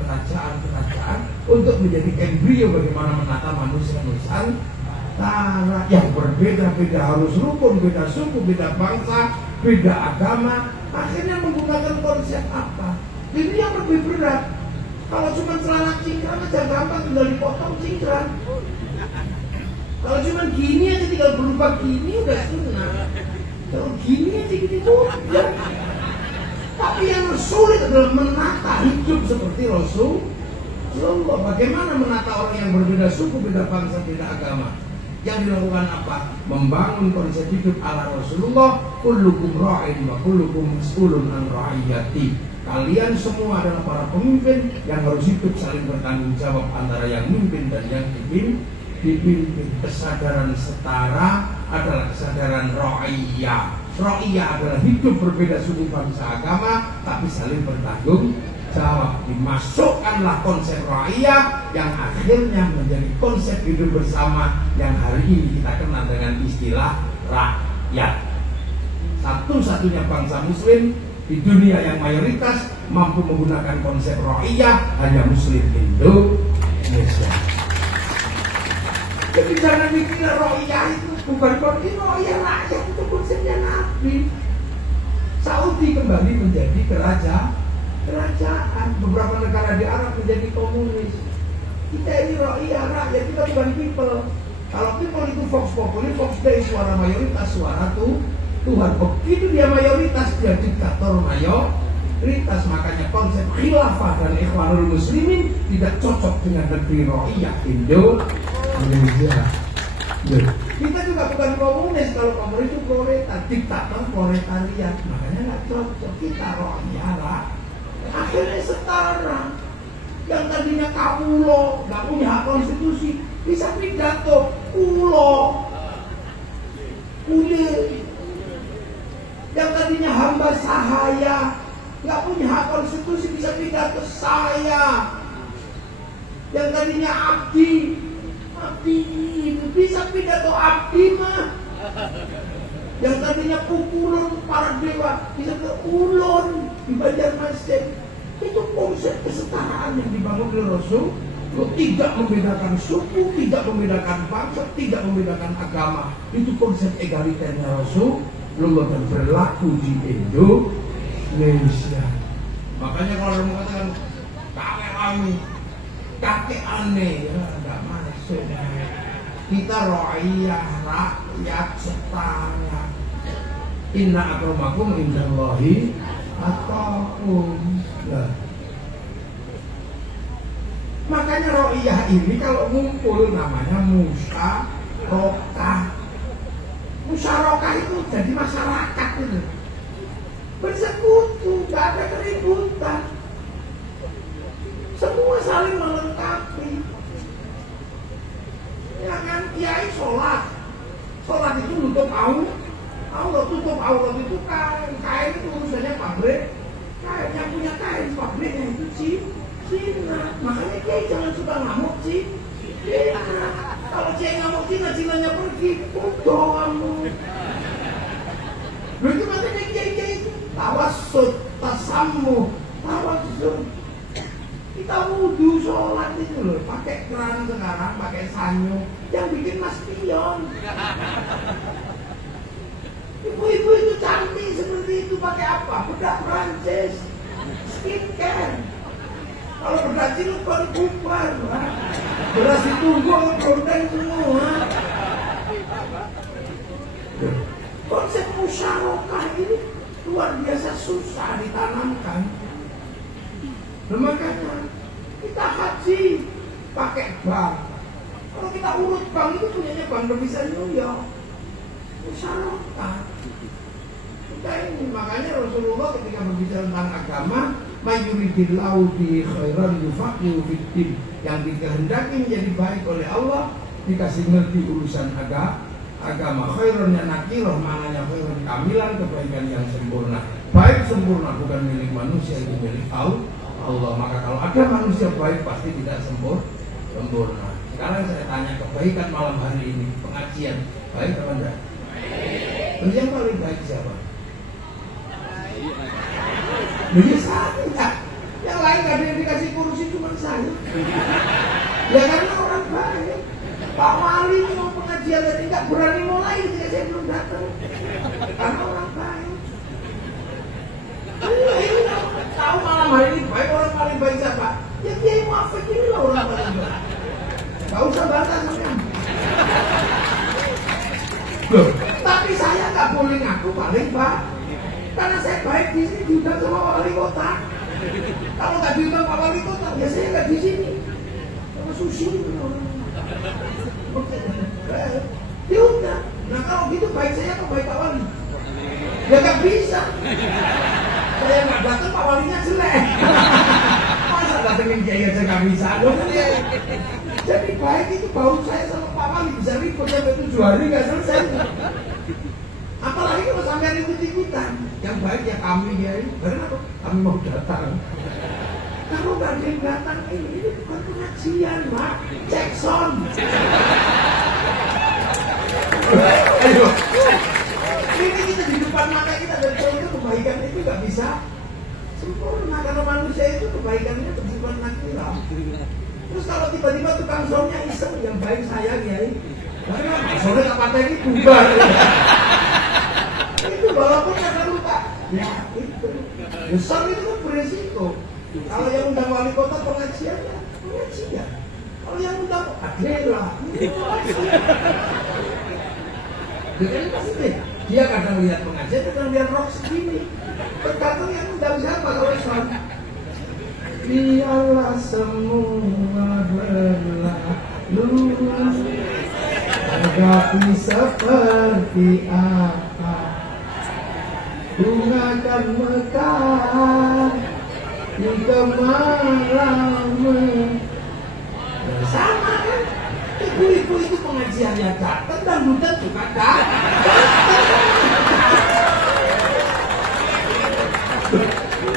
untuk menjadi embrio bagaimana menata manusia Nusantara yang berbeda-beda, harus rukun, beda suku, beda bangsa, beda agama. Akhirnya menggunakan konsep apa? Ini yang lebih berat. Kalau cuma celana cingkrang aja gampang, tinggal dipotong cingkrang. Kalau cuma gini aja tinggal berubah gini udah sunnah. Kalau gini aja gini mudah. Tapi yang sulit adalah menata hidup seperti Rasulullah. Bagaimana menata orang yang berbeda suku, beda bangsa, beda agama? Yang dilakukan apa? Membangun konsep hidup ala Rasulullah. Kullukum ra'in wa kullukum mas'ulun an ra'iyati. Kalian semua adalah para pemimpin yang harus hidup saling bertanggung jawab antara yang memimpin dan yang dipimpin. Kesadaran setara adalah kesadaran ra'iyah. Ra'iyah adalah hidup berbeda suku bangsa agama tapi saling bertanggung jawab. Dimasukkanlah konsep ra'iyah yang akhirnya menjadi konsep hidup bersama yang hari ini kita kenal dengan istilah rakyat. Satu-satunya bangsa muslim di dunia yang mayoritas mampu menggunakan konsep ra'iyah hanya muslim Indonesia. Jadi jangan mikir ra'iyah itu bukan konsep ra'iyah, rakyat itu konsepnya Nabi. Saudi kembali menjadi kerajaan. Beberapa negara di Arab menjadi komunis. Kita ini ra'iyah, rakyat, kita bukan people. Kalau people itu vox populi, vox dei, suara mayoritas, suara Tuhan. Begitu dia mayoritas, dia diktator mayoritas. Makanya konsep khilafah dan ikhwanul muslimin tidak cocok dengan negeri ra'iyah Indonesia. Kita juga bukan komunis. Kalau komunis itu proletar, diktator proletariat. Makanya nggak cocok. Kita ra'iyah. Akhirnya setara. Yang tadinya kaulo, nggak punya hak konstitusi, bisa pidato kulo, kule. Yang tadinya hamba sahaya, nggak punya hak konstitusi, bisa pidato saya. Yang tadinya abdi bisa pidato abdi mah. Yang tadinya pukulun para dewa bisa ke ulun di Banjarmasin. Itu konsep kesetaraan yang dibangun oleh Rasul. Tidak membedakan suku, tidak membedakan bangsa, tidak membedakan agama. Itu konsep egaliternya Rasul. Belum berlaku di Indonesia. Makanya kalau orang mengatakan kakek aneh, ya nggak masuk. Kita ra'iyah, rakyat setara. Inna akramakum indallahi atqakum. Makanya ra'iyah ini kalau ngumpul namanya musyarakah. Musyarakah itu jadi masyarakat itu. Bersekutu, gak ada keributan. Semua saling melengkapi. Ya kan, kiai sholat itu nutup aurat, tutup aurat itu kain itu urusannya pabrik. Kain yang punya kain pabriknya itu Cina. Makanya kiai jangan suka ngamuk Cina. Kalau kiai ngamuk Cina-Cinanya pergi, udah kamu. Begitu makanya kiai itu tawassut, tasammuh, tawassut. Kita wudhu sholat itu loh, pakai keran sekarang, pakai sanyo, yang bikin mas pion. Ibu-ibu itu cantik seperti itu pakai apa? Bedak Prancis, skincare. Kalau bedak Cilegon bubar, beras ditunggu produk semua. Konsep musyarakah ini luar biasa susah ditanamkan. Makanya kita haji pakai bank. Kalau kita urut bank itu punyanya Bank Devisa New York. Musyarakah. Kita ini makanya Rasulullah ketika berbicara tentang agama, mayuridillahu bi khairan yufaqihu fiddin, yang dikehendaki menjadi baik oleh Allah dikasih ngerti urusan agama. Khairannya nakirah, maknanya khairan kamilan, kebaikan yang sempurna. Baik sempurna bukan milik manusia, itu milik Allah. Maka kalau ada manusia baik pasti tidak sempurna. Sekarang saya tanya, kebaikan malam hari ini pengajian baik apa enggak? Terus yang paling baik siapa? Jadi saya. Yang lain gak ada yang dikasih kursi, cuma saya. Ya karena orang baik. Pak Wali mau pengajian tadi nggak berani mulai ketika saya belum datang. Karena orang baik. Tahu malam hari ini baik, orang paling baik siapa? Ya Kiai Muafik ini loh orang Palembang. Gak usah bantah kalian. Loh, tapi saya nggak boleh ngaku paling Pak. Karena saya baik di sini diundang sama wali kota. Kalau nggak diundang Pak Wali Kota, ya saya nggak di sini. Sama sushi. Diundang. Nah kalau gitu baik saya apa baik Pak Wali? Ya nggak bisa. Saya nggak datang Pak Walinya jelek. Masa datengin Kiai aja nggak bisa? Jadi baik itu bau saya sama Pak Wali bisa ribut sampai 7 hari nggak selesai. Apalagi kalau sampai ribut-ributan. Yang baik ya kami ya, karena kami mau datang. Kalau nggak ada yang datang ini bukan pengajian, Pak. Jackson. Ayo. Ini kita di depan mata kita dan itu kebaikan itu nggak bisa sempurna karena manusia itu kebaikannya bersifat natural. Terus kalau tiba-tiba tukang somnya iseng yang baik saya ya, karena sore tak pakai ini bubar. Itu walaupun ada luka, ya itu. Besar itu kan beresiko. Kalau yang undang wali kota pengajian ya pengajian. Kalau yang undang adalah. Jadi pasti dia kadang lihat pengajian, kadang lihat rock segini. Tergantung yang undang siapa kalau Islam. Biarlah semua berlalu, hadapi seperti apa, bunga kan mekar di kemalaman. Sama kan? Ibu-ibu itu pengajiannya datang dan bukan juga datang.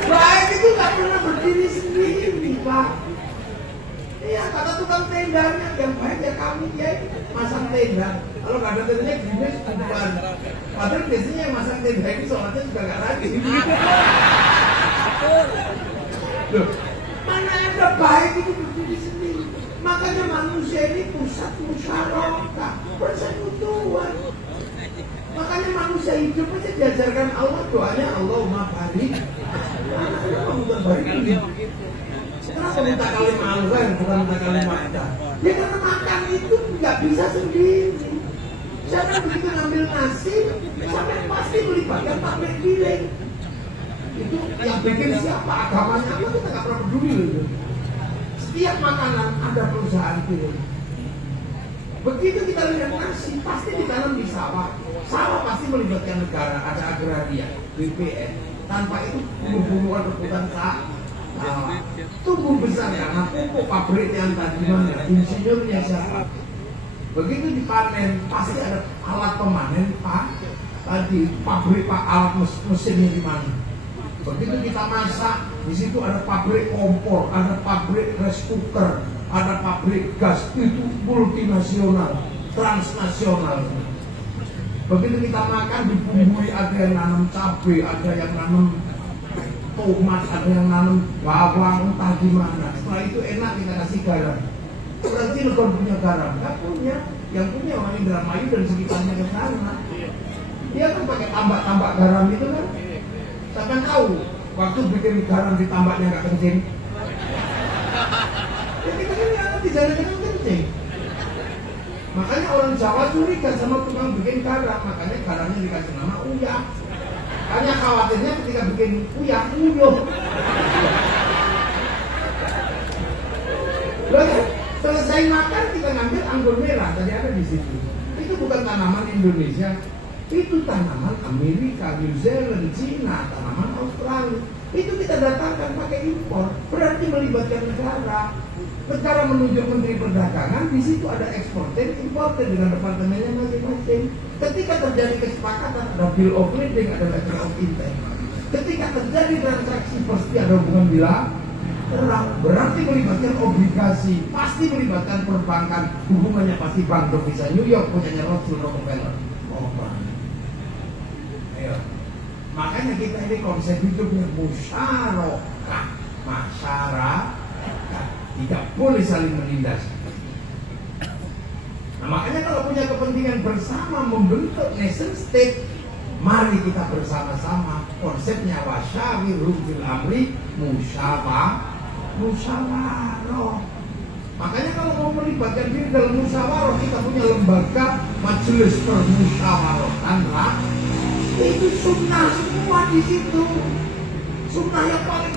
Baik itu nggak pernah berdiri sendiri, Pak. Iya, kata tukang tendanya yang baik ya kami ya masang tenda. Kalau nggak ada tendanya gini bukan. Padahal biasanya yang masang tenda itu sholatnya juga nggak rajin. Loh, mana ada baik itu berdiri sendiri. Makanya manusia ini pusat musyarakah, persekutuan. Makanya manusia hidup aja diajarkan Allah doanya Allahumma barik. Kenapa minta barik ini? Kenapa minta kalimat Allah yang bukan minta kalimat makan? Ya karena makan itu nggak bisa sendiri. Jangan begitu ngambil nasi sampai pasti melibatkan pabrik giling. Itu yang bikin siapa agamanya apa kita nggak pernah peduli loh. Setiap makanan ada perusahaan giling. Begitu kita lihat nasi pasti ditanam di sawah. Sawah pasti melibatkan negara, ada agraria, BPN. Tanpa itu bunuh-bunuhan rebutan sawah. Tumbuh besar karena pupuk pabrik yang tadi mana, insinyurnya siapa. Begitu dipanen pasti ada alat pemanen Pak. Tadi pabrik Pak alat mesinnya di mana. Begitu kita masak, di situ ada pabrik kompor, ada pabrik rice cooker, ada pabrik gas, itu multinasional, transnasional. Begitu kita makan dibumbui, ada yang nanam cabai, ada yang nanam tomat, ada yang nanam bawang, entah gimana. Setelah itu enak kita kasih garam. Berarti negara punya garam, nggak punya. Yang punya orang Indramayu dan sekitarnya ke sana. Dia kan pakai tambak-tambak garam itu kan. Saya kan tahu, waktu bikin garam di tambaknya nggak kencing. Ya kita kan nggak ngerti jalan kencing. Makanya orang Jawa curiga sama tukang bikin garam, makanya garamnya dikasih nama uyah. Hanya khawatirnya ketika bikin uyah, uyuh. Selesai makan kita ngambil anggur merah, tadi ada di situ. Itu bukan tanaman Indonesia, itu tanaman Amerika, New Zealand, Cina, tanaman Australia. Itu kita datangkan pakai impor, berarti melibatkan negara. Negara menunjuk Menteri Perdagangan, di situ ada eksportir, importir dengan departemennya masing-masing. Ketika terjadi kesepakatan, ada bill of lading, ada letter of intent. Ketika terjadi transaksi, pasti ada hubungan bilateral. Berarti melibatkan obligasi, pasti melibatkan perbankan. Hubungannya pasti Bank Devisa New York, punyanya Rothschild Rockefeller. Ayo. Makanya kita ini konsep hidupnya musyarakah, masyarakat. Tidak boleh saling menindas. Nah, makanya kalau punya kepentingan bersama membentuk nation state, mari kita bersama-sama konsepnya wasyawirhum fil amri musyawarah. musyawarah. Makanya kalau mau melibatkan diri dalam musyawarah, kita punya lembaga majelis permusyawaratan rakyat. Itu sunnah semua di situ. Sunnah yang paling